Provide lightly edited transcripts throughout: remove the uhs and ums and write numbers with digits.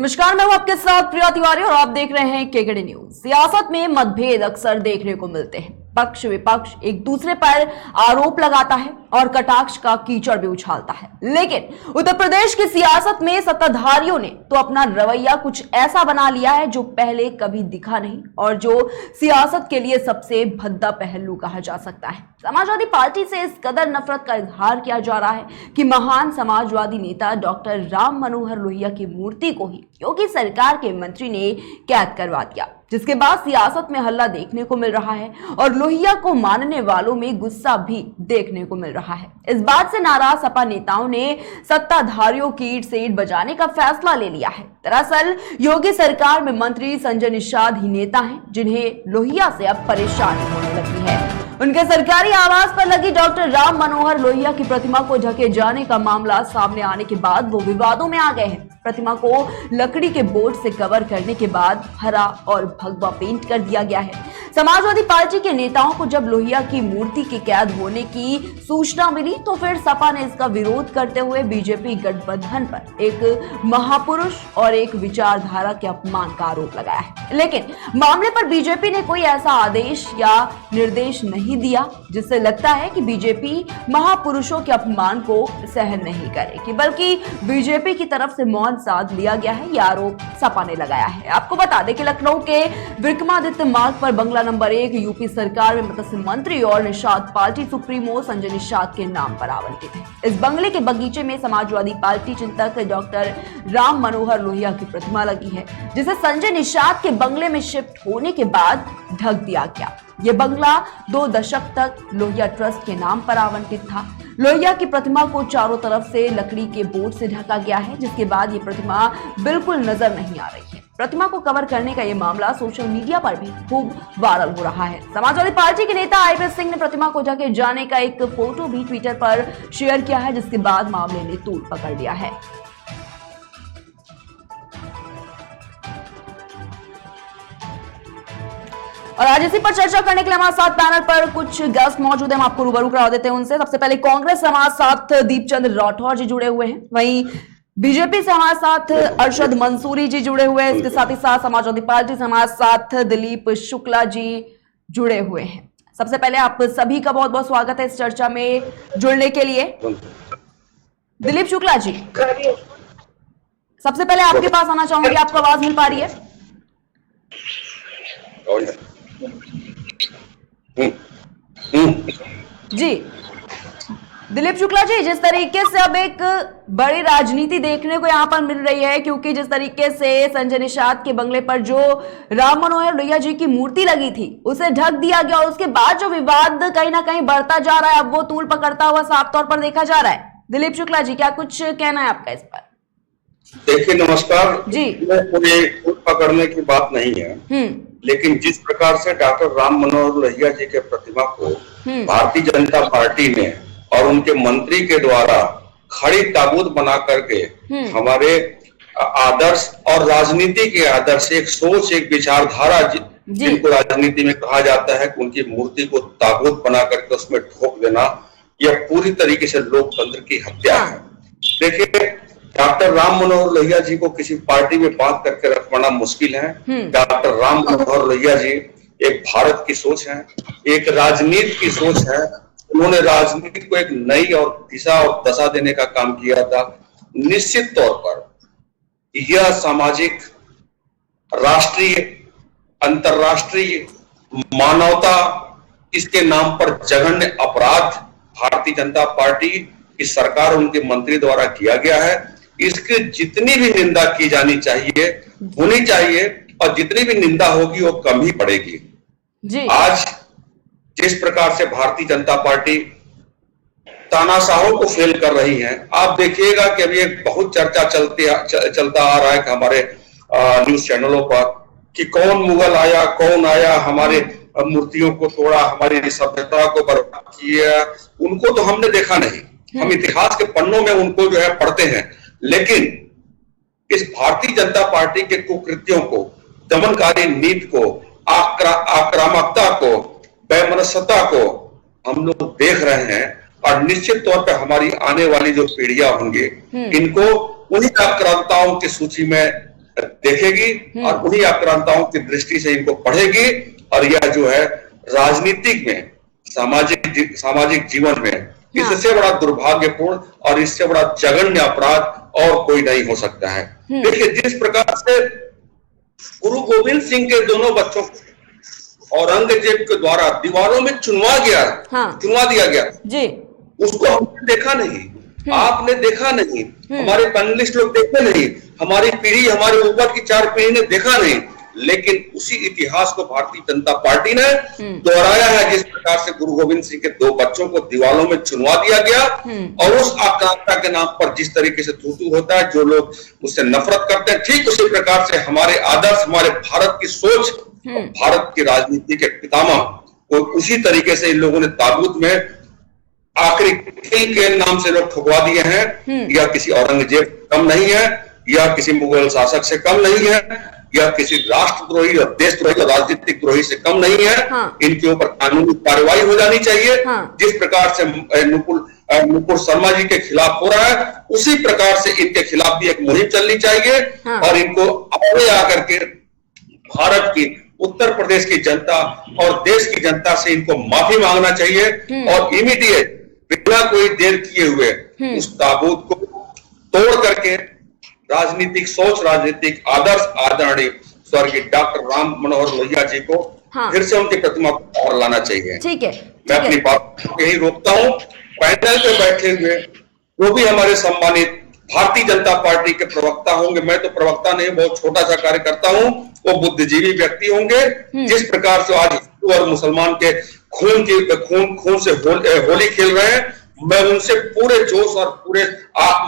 नमस्कार, मैं हूं आपके साथ प्रिया तिवारी और आप देख रहे हैं केकेडी न्यूज। सियासत में मतभेद अक्सर देखने को मिलते हैं। पक्ष विपक्ष एक दूसरे पर आरोप लगाता है और कटाक्ष का कीचड़ भी उछालता है, लेकिन उत्तर प्रदेश की सियासत में सत्ताधारियों ने तो अपना रवैया कुछ ऐसा बना लिया है जो पहले कभी दिखा नहीं और जो सियासत के लिए सबसे भद्दा पहलू कहा जा सकता है। समाजवादी पार्टी से इस कदर नफरत का इजहार किया जा रहा है कि महान समाजवादी नेता डॉक्टर राम मनोहर लोहिया की मूर्ति को ही योगी सरकार के मंत्री ने कैद करवा दिया, जिसके बाद सियासत में हल्ला देखने को मिल रहा है और लोहिया को मानने वालों में गुस्सा भी देखने को मिल रहा है। इस बात से नाराज सपा नेताओं ने सत्ताधारियों की ईंट से ईंट बजाने का फैसला ले लिया है। दरअसल योगी सरकार में मंत्री संजय निषाद ही नेता हैं जिन्हें लोहिया से अब परेशानी होने लगी है। उनके सरकारी आवास पर लगी डॉक्टर राम मनोहर लोहिया की प्रतिमा को ढके जाने का मामला सामने आने के बाद वो विवादों में आ गए हैं। प्रतिमा को लकड़ी के बोर्ड से कवर करने के बाद हरा और भगवा पेंट कर दिया गया है। समाजवादी पार्टी के नेताओं को जब लोहिया की मूर्ति के कैद होने की सूचना मिली तो फिर सपा ने इसका विरोध करते हुए बीजेपी गठबंधन पर एक महापुरुष और एक विचारधारा के अपमान का आरोप लगाया है। लेकिन मामले पर बीजेपी ने कोई ऐसा आदेश या निर्देश नहीं दिया, जिससे लगता है कि बीजेपी महापुरुषों के अपमान को सहन नहीं करेगी, बल्कि बीजेपी की तरफ से मौन साध लिया गया है। यह आरोप सपा ने लगाया है। आपको बता दें कि लखनऊ के विक्रमादित्य मार्ग पर बंगला नंबर 1 यूपी सरकार में मत्स्य मंत्री और निषाद पार्टी सुप्रीमो संजय निषाद के नाम पर आवंटित है। इस बंगले के बगीचे में समाजवादी पार्टी चिंतक डॉक्टर राम मनोहर लोहिया की प्रतिमा लगी है, जिसे संजय निषाद के बंगले में शिफ्ट होने के बाद ढक दिया गया। यह बंगला 2 दशक तक लोहिया ट्रस्ट के नाम पर आवंटित था। लोहिया की प्रतिमा को चारों तरफ से लकड़ी के बोर्ड से ढका गया है, जिसके बाद यह प्रतिमा बिल्कुल नजर नहीं आ रही है। प्रतिमा को कवर करने का यह मामला सोशल मीडिया पर भी खूब वायरल हो रहा है। समाजवादी पार्टी के नेता आईपीएस सिंह ने प्रतिमा को ढके जाने का एक फोटो भी ट्विटर पर शेयर किया है, जिसके बाद मामले ने तूल पकड़ लिया है। और आज इसी पर चर्चा करने के लिए हमारे साथ पैनल पर कुछ गेस्ट मौजूद हैं। हम आपको रूबरू करा देते हैं उनसे। सबसे पहले कांग्रेस से हमारे साथ दीपचंद राठौर जी जुड़े हुए हैं, वहीं बीजेपी से हमारे साथ अरशद मंसूरी जी जुड़े हुए हैं। इसके साथ ही साथ समाजवादी पार्टी से हमारे साथ दिलीप शुक्ला जी जुड़े हुए हैं। सबसे पहले आप सभी का बहुत बहुत स्वागत है इस चर्चा में जुड़ने के लिए। दिलीप शुक्ला जी, सबसे पहले आपके पास आना चाहूंगी, आपको आवाज मिल पा रही है? जी दिलीप शुक्ला जी, जिस तरीके से अब एक बड़ी राजनीति देखने को यहाँ पर मिल रही है, क्योंकि जिस तरीके से संजय निषाद के बंगले पर जो राम मनोहर लोहिया जी की मूर्ति लगी थी उसे ढक दिया गया और उसके बाद जो विवाद कहीं ना कहीं बढ़ता जा रहा है, अब वो तूल पकड़ता हुआ साफ तौर पर देखा जा रहा है। दिलीप शुक्ला जी, क्या कुछ कहना है आपका इस पर? देखिए, नमस्कार जी। कोई तूल पकड़ने की बात नहीं है, लेकिन जिस प्रकार से डॉक्टर राम मनोहर लोहिया जी के प्रतिमा को भारतीय जनता पार्टी ने और उनके मंत्री के द्वारा खड़ी ताबूत बना करके हमारे आदर्श और राजनीति के आदर्श, एक सोच, एक विचारधारा जिनको राजनीति में कहा जाता है कि उनकी मूर्ति को ताबूत बना करके उसमें ठोक देना, यह पूरी तरीके से लोकतंत्र की हत्या है। देखिए, डॉक्टर राम मनोहर लोहिया जी को किसी पार्टी में बांध करके रखवाना मुश्किल है। डॉक्टर राम मनोहर लोहिया जी एक भारत की सोच है, एक राजनीति की सोच है। उन्होंने राजनीति को एक नई और दिशा और दशा देने का काम किया था। निश्चित तौर पर यह सामाजिक, राष्ट्रीय, अंतरराष्ट्रीय मानवता, इसके नाम पर जघन्य अपराध भारतीय जनता पार्टी की सरकार, उनके मंत्री द्वारा किया गया है। इसकी जितनी भी निंदा की जानी चाहिए, होनी चाहिए, और जितनी भी निंदा होगी वो कम ही पड़ेगी जी। आज जिस प्रकार से भारतीय जनता पार्टी तानाशाहों को फेल कर रही है, आप देखिएगा कि अभी एक बहुत चर्चा चलता आ रहा है कि हमारे न्यूज चैनलों पर कि कौन मुगल आया, कौन आया, हमारे मूर्तियों को तोड़ा, हमारी सभ्यता को बर्बाद किया। उनको तो हमने देखा नहीं, हम इतिहास के पन्नों में उनको जो है पढ़ते हैं, लेकिन इस भारतीय जनता पार्टी के कुकृत्यों को, दमनकारी नीति को, आक्रामकता को, वैमनस्यता को हम लोग देख रहे हैं। और निश्चित तौर पर हमारी आने वाली जो पीढ़ियां होंगे, इनको उन्हीं आक्रांताओं की सूची में देखेगी और उन्हीं आक्रांताओं की दृष्टि से इनको पढ़ेगी, और यह जो है राजनीतिक में, सामाजिक जीवन में इससे बड़ा दुर्भाग्यपूर्ण और इससे बड़ा जघन्य अपराध और कोई नहीं हो सकता है। देखिए, जिस प्रकार से गुरु गोविंद सिंह के दोनों बच्चों को औरंगजेब के द्वारा दीवारों में चुनवा दिया गया जी, उसको हमने देखा नहीं, आपने देखा नहीं, हमारे पैनलिस्ट लोग देखे नहीं, हमारी पीढ़ी, हमारे ऊपर की 4 पीढ़ी ने देखा नहीं, लेकिन उसी इतिहास को भारतीय जनता पार्टी ने दोहराया है। जिस प्रकार से गुरु गोविंद सिंह के 2 बच्चों को दीवारों में चुनवा दिया गया और उस आक्रांता के नाम पर जिस तरीके से थूथू होता है, जो लोग उससे नफरत करते हैं, ठीक उसी प्रकार से हमारे आदर्श, हमारे भारत की सोच, भारत की राजनीति के पितामह को उसी तरीके से इन लोगों ने ताबूत में आखिरी खेल के नाम से लोग ठुकवा दिए हैं। यह किसी औरंगजेब कम नहीं है, यह किसी मुगल शासक से कम नहीं है, यह किसी राष्ट्रद्रोही और देशद्रोही और राजनीतिक द्रोही से कम नहीं है। इनके ऊपर कानूनी कार्रवाई हो जानी चाहिए। जिस प्रकार से नुपुर शर्मा जी के खिलाफ हो रहा है, उसी प्रकार से इनके खिलाफ भी एक मुहिम चलनी चाहिए और इनको आगे आकर के भारत की, उत्तर प्रदेश की जनता और देश की जनता से इनको माफी मांगना चाहिए और इमीडिएट, बिना कोई देर किए हुए उस ताबूत को तोड़ करके राजनीतिक सोच, राजनीतिक आदर्श आदरणीय स्वर्गीय डॉक्टर राम मनोहर लोहिया जी को फिर से उनकी प्रतिमा को और लाना चाहिए। ठीक है, मैं अपनी बात को यही रोकता हूँ। पैनल पे बैठे हुए वो भी हमारे सम्मानित भारतीय जनता पार्टी के प्रवक्ता होंगे। मैं तो प्रवक्ता नहीं, बहुत छोटा सा कार्य करता हूँ। वो बुद्धिजीवी व्यक्ति होंगे। जिस प्रकार से आज हिंदू और मुसलमान के खून से होली खेल रहे हैं, मैं उनसे पूरे जोश और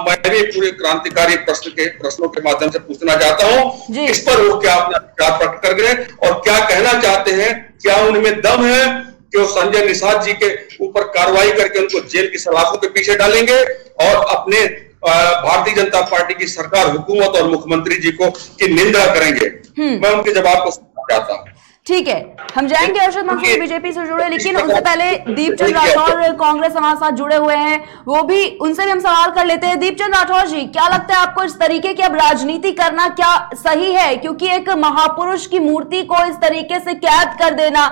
मैं भी पूरे क्रांतिकारी प्रश्नों के माध्यम से पूछना चाहता हूं, इस पर वो क्या अपना विचार प्रकट कर गए और क्या कहना चाहते हैं। क्या उनमें दम है कि वो संजय निषाद जी के ऊपर कार्रवाई करके उनको जेल की सलाखों के पीछे डालेंगे और अपने भारतीय जनता पार्टी की सरकार, हुकूमत और मुख्यमंत्री जी की निंदा करेंगे? मैं उनके जवाब को सुनना चाहता हूँ। ठीक है, हम जाएंगे। अर्शद मंसूर बीजेपी से जुड़े, लेकिन उनसे पहले दीपचंद राठौर कांग्रेस हमारे साथ जुड़े हुए हैं, वो भी, उनसे भी हम सवाल कर लेते हैं। दीपचंद राठौर जी, क्या लगता है आपको, इस तरीके की अब राजनीति करना क्या सही है? क्योंकि एक महापुरुष की मूर्ति को इस तरीके से कैद कर देना।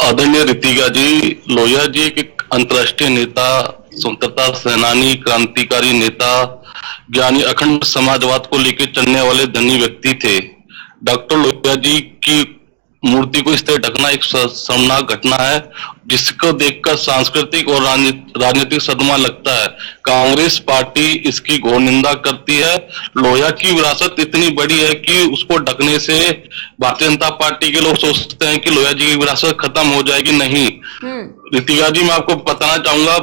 आदरणीय रितिका जी, लोहिया जी एक अंतर्राष्ट्रीय नेता, स्वतंत्रता सेनानी, क्रांतिकारी नेता, ज्ञानी, अखंड समाजवाद को लेकर चलने वाले धनी व्यक्ति थे। डॉक्टर लोहिया जी की मूर्ति को इस तरह ढकना एक शर्मनाक घटना है, जिसको देखकर सांस्कृतिक और राजनीतिक सदमा लगता है। कांग्रेस पार्टी इसकी घोर निंदा करती है। लोहिया की विरासत इतनी बड़ी है कि उसको ढकने से भारतीय जनता पार्टी के लोग सोचते हैं कि लोहिया जी की विरासत खत्म हो जाएगी। नहीं, रितिका जी, मैं आपको बताना चाहूंगा,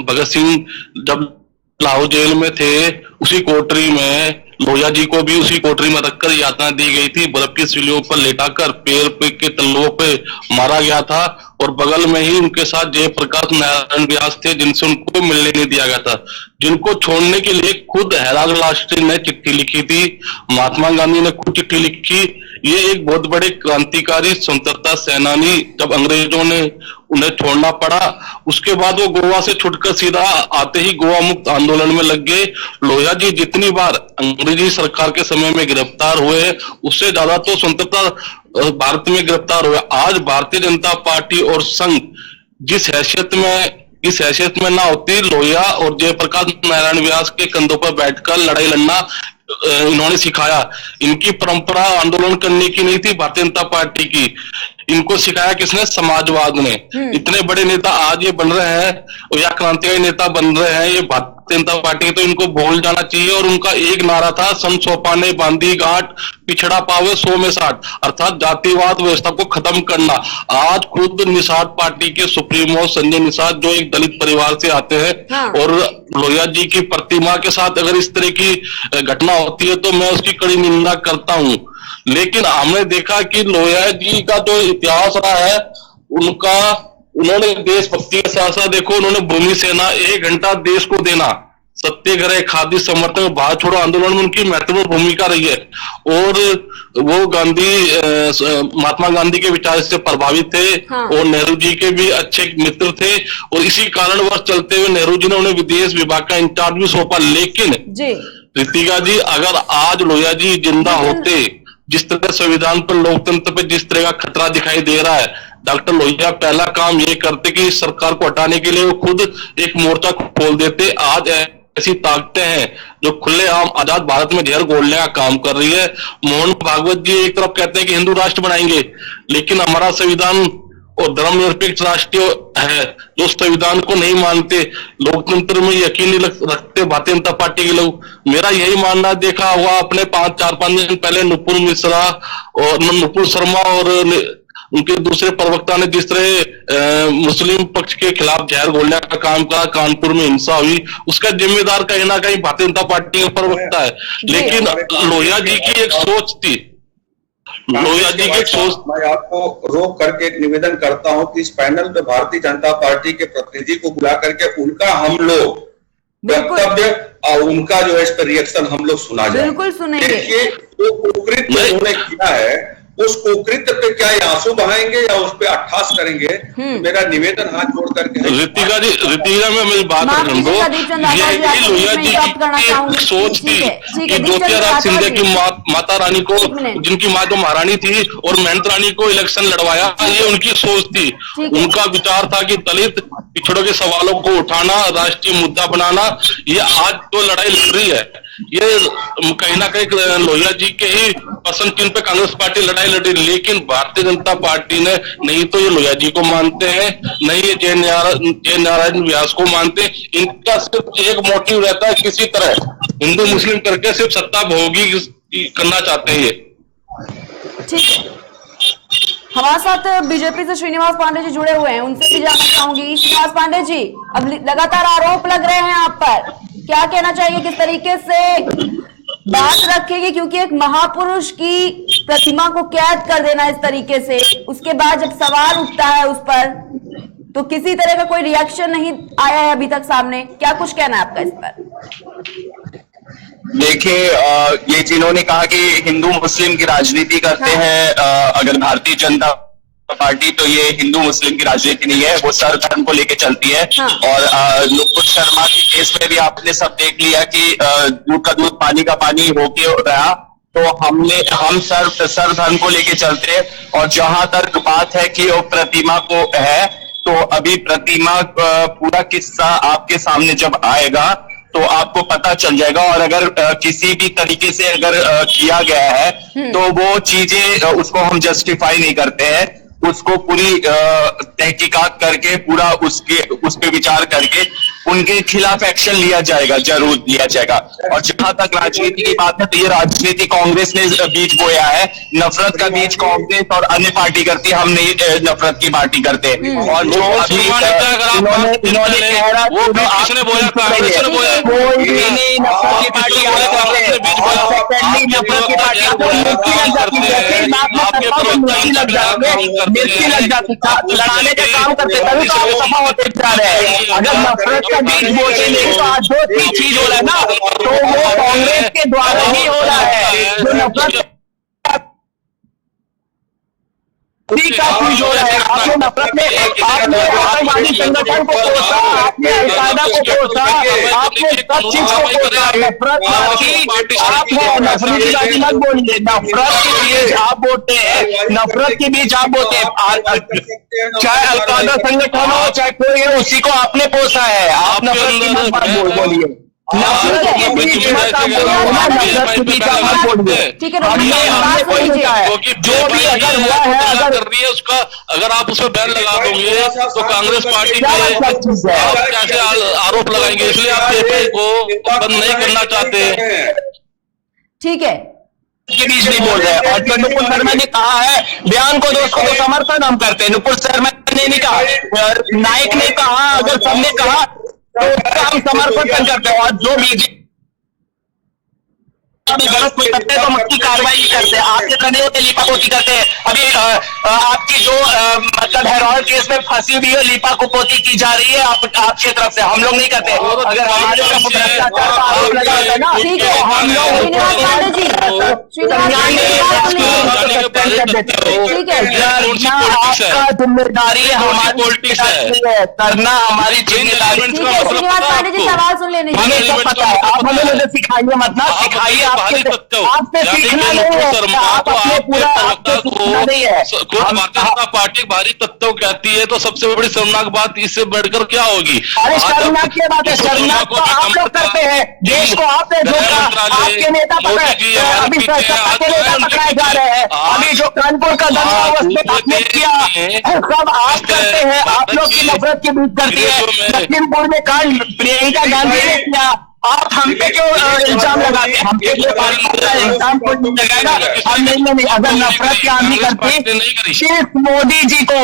भगत सिंह जब लाहौर जेल में थे, उसी कोठरी में लोहिया जी को भी उसी कोठरी में रखकर यातना दी गई थी। बर्फ की सीढ़ियों पर लेटाकर पैर के तलवों पे मारा गया था और बगल में ही उनके साथ जयप्रकाश नारायण व्यास थे, जिनसे उनको मिलने नहीं दिया गया था, जिनको छोड़ने के लिए खुद हैदराबाद राष्ट्रीय ने चिट्ठी लिखी थी, महात्मा गांधी ने खुद चिट्ठी लिखी। ये एक बहुत बड़े क्रांतिकारी, स्वतंत्रता सेनानी, जब अंग्रेजों ने उन्हें छोड़ना पड़ा, उसके बाद वो गोवा से छुटकर सीधा आते ही गोवा मुक्त आंदोलन में लग गए। लोहिया जी जितनी बार अंग्रेजी सरकार के समय में गिरफ्तार हुए, उससे ज्यादा तो स्वतंत्रता भारत में गिरफ्तार हुए। आज भारतीय जनता पार्टी और संघ जिस हैसियत में ना होती, लोहिया और जयप्रकाश नारायण व्यास के कंधों पर बैठकर लड़ाई लड़ना इन्होंने सिखाया। इनकी परंपरा आंदोलन करने की नहीं थी भारतीय जनता पार्टी की, इनको सिखाया किसने? समाजवाद ने। इतने बड़े नेता आज ये बन रहे हैं या क्रांतिकारी नेता बन रहे हैं, ये भारतीय जनता पार्टी, तो इनको भूल जाना चाहिए। और उनका एक नारा था, सम सोपाने बांधी गांठ, पिछड़ा पावे 100 में 60, अर्थात जातिवाद व्यवस्था को खत्म करना। आज खुद निषाद पार्टी के सुप्रीमो संजय निषाद, जो एक दलित परिवार से आते हैं, और लोहिया जी की प्रतिमा के साथ अगर इस तरह की घटना होती है तो मैं उसकी कड़ी निंदा करता हूं। लेकिन हमने देखा कि लोहिया जी का जो इतिहास रहा है, उन्होंने देशभक्ति के साथ साथ, देखो, उन्होंने भूमि सेना 1 घंटा देश को देना, सत्याग्रह, खादी समर्थन, भारत छोड़ो आंदोलन में उनकी महत्वपूर्ण भूमिका रही है और वो महात्मा गांधी के विचार से प्रभावित थे। हाँ। और नेहरू जी के भी अच्छे मित्र थे और इसी कारणवश चलते हुए नेहरू जी ने उन्हें विदेश विभाग का इंचार्ज भी सौंपा। लेकिन जी रितिका जी, अगर आज लोहिया जी जिंदा होते, जिस तरह संविधान पर, लोकतंत्र पे जिस तरह का खतरा दिखाई दे रहा है, डॉक्टर लोहिया पहला काम ये करते कि इस सरकार को हटाने के लिए वो खुद एक मोर्चा खोल देते। आज ऐसी ताकतें हैं जो खुलेआम आजाद भारत में जहर घोलने का काम कर रही है। मोहन भागवत जी एक तरफ कहते हैं कि हिंदू राष्ट्र बनाएंगे, लेकिन हमारा संविधान और धर्मनिरपेक्ष राष्ट्र है जो संविधान को नहीं मानते, लोकतंत्र में यकीन नहीं रखते भारतीय जनता पार्टी के लोग। मेरा यही मानना, देखा हुआ अपने 4-5 दिन पहले नुपुर मिश्रा और नुपुर शर्मा और उनके दूसरे प्रवक्ता ने जिस तरह मुस्लिम पक्ष के खिलाफ जहर घोलने का काम करा, कानपुर में हिंसा हुई, उसका जिम्मेदार कहीं ना कहीं भारतीय जनता पार्टी का प्रवक्ता है। लेकिन लोहिया जी की एक सोच थी, लोहिया जी की सोच। मैं आपको रोक करके एक निवेदन करता हूं कि इस पैनल में भारतीय जनता पार्टी के प्रतिनिधि को बुला करके उनका हम लोग वक्तव्य और उनका जो है इस पर रिएक्शन हम लोग सुना जाए। बिल्कुल सुनेंगे। देखिए, जो कुकृत्य उन्होंने किया है, उस कुकृत्य पे क्या ये आंसू बहाएंगे या उस पे अट्ठास करेंगे? मेरा निवेदन हाथ जोड़ करके है। रितिका जी, मैं मेरी बात रखने दो। ये लोहिया जी की सोच थी कि ज्योतिरादित्य सिंधिया की माता रानी को, जिनकी माँ जो महारानी थी, और महंत रानी को इलेक्शन लड़वाया, ये उनकी सोच थी। उनका विचार था कि दलित पिछड़ों के सवालों को उठाना, राष्ट्रीय मुद्दा बनाना। ये आज जो लड़ाई लड़ रही है, ये कहीं ना कहीं लोहिया जी के ही पसंद चिन्ह पे कांग्रेस पार्टी लड़ाई लड़ी। लेकिन भारतीय जनता पार्टी ने नहीं तो ये लोहिया जी को मानते हैं, नहीं ये जय नारायण व्यास को मानते हैं। इनका सिर्फ एक मोटिव रहता है, किसी तरह हिंदू मुस्लिम करके सिर्फ सत्ता भोगी करना चाहते हैं ये। ठीक है, हमारे साथ बीजेपी से श्रीनिवास पांडे जी जुड़े हुए हैं, उनसे भी जानना चाहूंगी। श्रीनिवास पांडे जी, अब लगातार आरोप लग रहे हैं आप पर, क्या कहना चाहिए, किस तरीके से बात रखेंगे? क्योंकि एक महापुरुष की प्रतिमा को कैद कर देना इस तरीके से, उसके बाद जब सवाल उठता है उस पर, तो किसी तरह का कोई रिएक्शन नहीं आया है अभी तक सामने। क्या कुछ कहना है आपका इस पर? देखिए, ये जिन्होंने कहा कि हिंदू मुस्लिम की राजनीति करते हैं, अगर भारतीय जनता पार्टी, तो ये हिंदू मुस्लिम की राजनीति नहीं है, वो सर्व धर्म को लेके चलती है। हाँ। और नुपुर शर्मा के केस में भी आपने सब देख लिया कि दूध का दूध पानी का पानी होके रहा। तो हम सर्व धर्म को लेके चलते हैं। और जहां तक बात है कि वो प्रतिमा को है, तो अभी प्रतिमा पूरा किस्सा आपके सामने जब आएगा तो आपको पता चल जाएगा। और अगर किसी भी तरीके से अगर किया गया है, तो वो चीजें उसको हम जस्टिफाई नहीं करते हैं, उसको पूरी तहकीकात करके, पूरा उस पे विचार करके उनके खिलाफ एक्शन लिया जाएगा, जरूर लिया जाएगा। और जहां तक राजनीति की बात है, तो ये राजनीति कांग्रेस ने बीज बोया है, नफरत का बीज कांग्रेस और अन्य पार्टी करती है, हम नहीं नफरत की पार्टी करते। और जो अभी इन्होंने कह रहा, नफरत की पार्टी लग जाती, लड़ाने का काम करते, तभी तो सफा होते जा रहे हैं। अगर नफरत का बीज बोते नहीं, तो आज जो चीज हो रहा है ना, तो वो कांग्रेस के द्वारा ही हो रहा है। जो नफरत का चीज हो रहा है, आपने नफरत में, आपने आतंकवादी संगठन को कोसा, आपने अलकायदा को कोसा, आपने सब चीज को कोसा। नफरत की आप हो, नफरत मत बोलिए, नफरत के बीज आप बोलते हैं, नफरत के बीज आप बोलते हैं। चाहे अलकायदा संगठन हो, चाहे कोई है, उसी को आपने पोसा है। आप नफरत की मत बोलिए, नफरत के बीच मत आप बोलिए, नफरत के बीच आप मत बोलिए। ठीक है, हमने कोई नहीं कहा है, जो भी अगर हुआ है, अगर कर रही है उसका, अगर आप उसमें बैन लगा दोगे तो कांग्रेस पार्टी पे आप कैसे आरोप लगाएंगे? इसलिए आप एफआई को बंद नहीं करना चाहते। ठीक है, के बीच नहीं बोल रहे हैं। और जो नुपुर शर्मा ने कहा है बयान को, दोस्तों को समर्थन हम करते हैं। नुपुर शर्मा ने नहीं कहा, नायक ने कहा, अगर सबने कहा तो उसका हम समर्थन करते हैं। और जो बीजेपी गलत कोई करते हैं तो हम उसकी कार्रवाई करते हैं। आपके करने होते लीपापोती करते हैं। अभी आपकी जो मतलब हेरोइन केस में फंसी हुई है लीपापोती की जा रही है आपकी तरफ से, हम लोग नहीं करते। अगर हमारे तरफ भ्रष्टाचार का आरोप लगा होता है ना, ठीक है, हम लोग श्रीनिवास पांडे जी, श्रीनिवास पांडे जी बात सुनिए। ठीक है, आपका जिम्मेदारी है, हमारी पॉलिटिक्स है करना, हमारी जिम्मेदारी। ठीक है, श्रीनिवास पांडे जी सवाल सुन लेने हमें सब पता है, आप हमें मुझे सिखाइए मत ना, सिखाइए। आपसे सीखना नहीं है, आप अपने पूरा आपसे सीखना नहीं है। भारतीय जनता पार्टी भारी तत्व कहती है तो सबसे बड़ी शर्मनाक बात इससे बढ़कर क्या होगी? अरे शर्मनाक की बात है, शर्मनाक तो आप लोग करते हैं, देश को आपने धोखा, आपके नेता पकड़े, अभी सत्ता के नेता पकड़ाए जा रहे हैं, अभी जो कानपुर का धरना आपने किया सब आप करते हैं। आप लोग की नफरत की बीच करती है। लखीमपुर में कांड प्रियंका गांधी ने किया, आप हम पे क्यों इल्जाम लगाते हैं? हम पे इल्जाम कोई नहीं लगाएगा। हम नहीं, अगर नफरत की आंधी करते सिर्फ मोदी जी को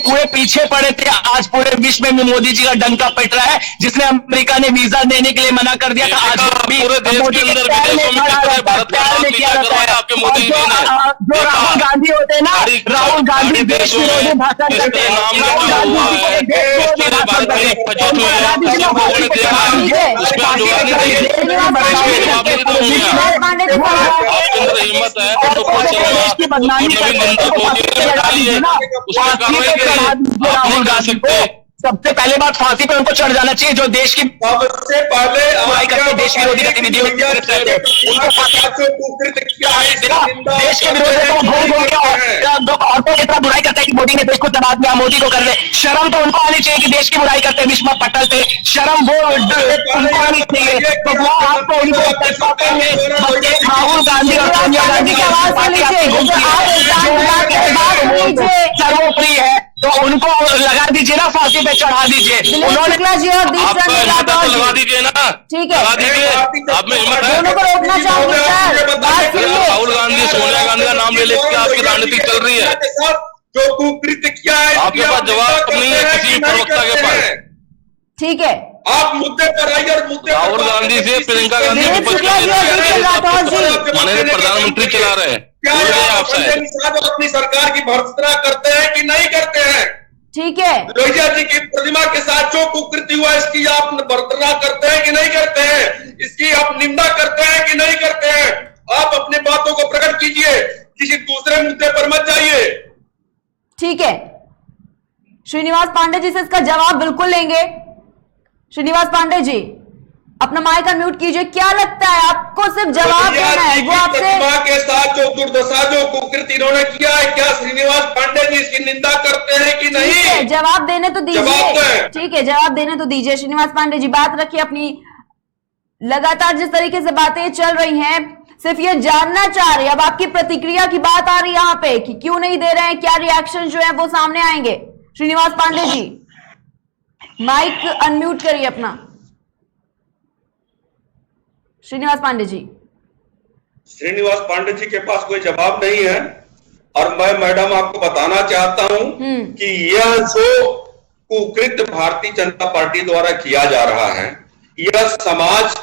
पूरे पीछे पड़े थे। आज पूरे विश्व में मोदी जी का डंका पिट रहा है, जिसने अमेरिका ने वीजा देने के लिए मना कर दिया था। आज मोदी के पैर में खड़ा रहता है, पैर में किया रहता है। जो राहुल गांधी होते हैं ना, राहुल गांधी देश विरोधी भाषण करते हैं, राहुल गांधी जी को देश विरोधी भाषण करते हैं। हिम्मत है तो राहुल गांधी को सबसे पहले बात फांसी पर उनको चढ़ जाना चाहिए, जो देश की सबसे पहले बुराई करते, देश विरोधी गतिविधियों में देश के विरोध औरतों की तरह बुराई करते हैं कि मोदी ने देश को तबाह किया, मोदी को कर दे। शर्म तो उनको आनी चाहिए कि देश की बुराई करते हैं, विश्व पटल पे शर्म वो उनको आनी चाहिए। तो वो आपको उनको राहुल गांधी और सोनिया गांधी की आवाज सर्वोपरि है, तो उनको लगा दीजिए ना, फांसी पे चढ़ा दीजिए। उन्होंने लगा दीजिए ना, ठीक है, लगा दीजिए। आप में हिम्मत है? दोनों को रोकना चाहूंगी सर, बात सुनिए। राहुल गांधी सोनिया गांधी का नाम ले लेकर आपकी राजनीति चल रही है, जो कुकृत्य किया है आपके पास जवाब नहीं है किसी प्रवक्ता के पास। ठीक है, आप मुद्दे पर आइए और मुद्दे राहुल गांधी से प्रियंका गांधी माननीय प्रधानमंत्री चला रहे हैं, अपनी सरकार की भर्त्सना करते हैं कि नहीं करते हैं? ठीक है, लोहिया जी की प्रतिमा के साथ जो कुकृति हुआ इसकी आप भर्त्सना करते हैं कि नहीं करते हैं? इसकी आप निंदा करते हैं कि नहीं करते हैं? आप अपनी बातों को प्रकट कीजिए, किसी दूसरे मुद्दे पर मत जाइए। ठीक है, श्रीनिवास पांडे जी से इसका जवाब बिल्कुल लेंगे। श्रीनिवास पांडे जी अपना माइक अनम्यूट कीजिए। क्या लगता है आपको सिर्फ जवाब देना है? वो आपसे के साथ जो दुर्दशा जो कुकृति इन्होंने किया है, क्या श्रीनिवास पांडे जी इसकी निंदा करते हैं कि नहीं? जवाब देने तो दीजिए। ठीक है, जवाब देने तो दीजिए। श्रीनिवास पांडे जी बात रखिए अपनी। लगातार जिस तरीके से बातें चल रही हैं, सिर्फ ये जानना चाह रहे हैं, अब आपकी प्रतिक्रिया की बात आ रही है यहाँ पे कि क्यों नहीं दे रहे हैं, क्या रिएक्शन जो है वो सामने आएंगे। श्रीनिवास पांडे जी माइक अनम्यूट करिए अपना। श्रीनिवास पांडे जी। श्रीनिवास पांडे जी के पास कोई जवाब नहीं है, और मैं मैडम आपको बताना चाहता हूं कि यह जो कुकृत्य भारतीय जनता पार्टी द्वारा किया जा रहा है, यह समाज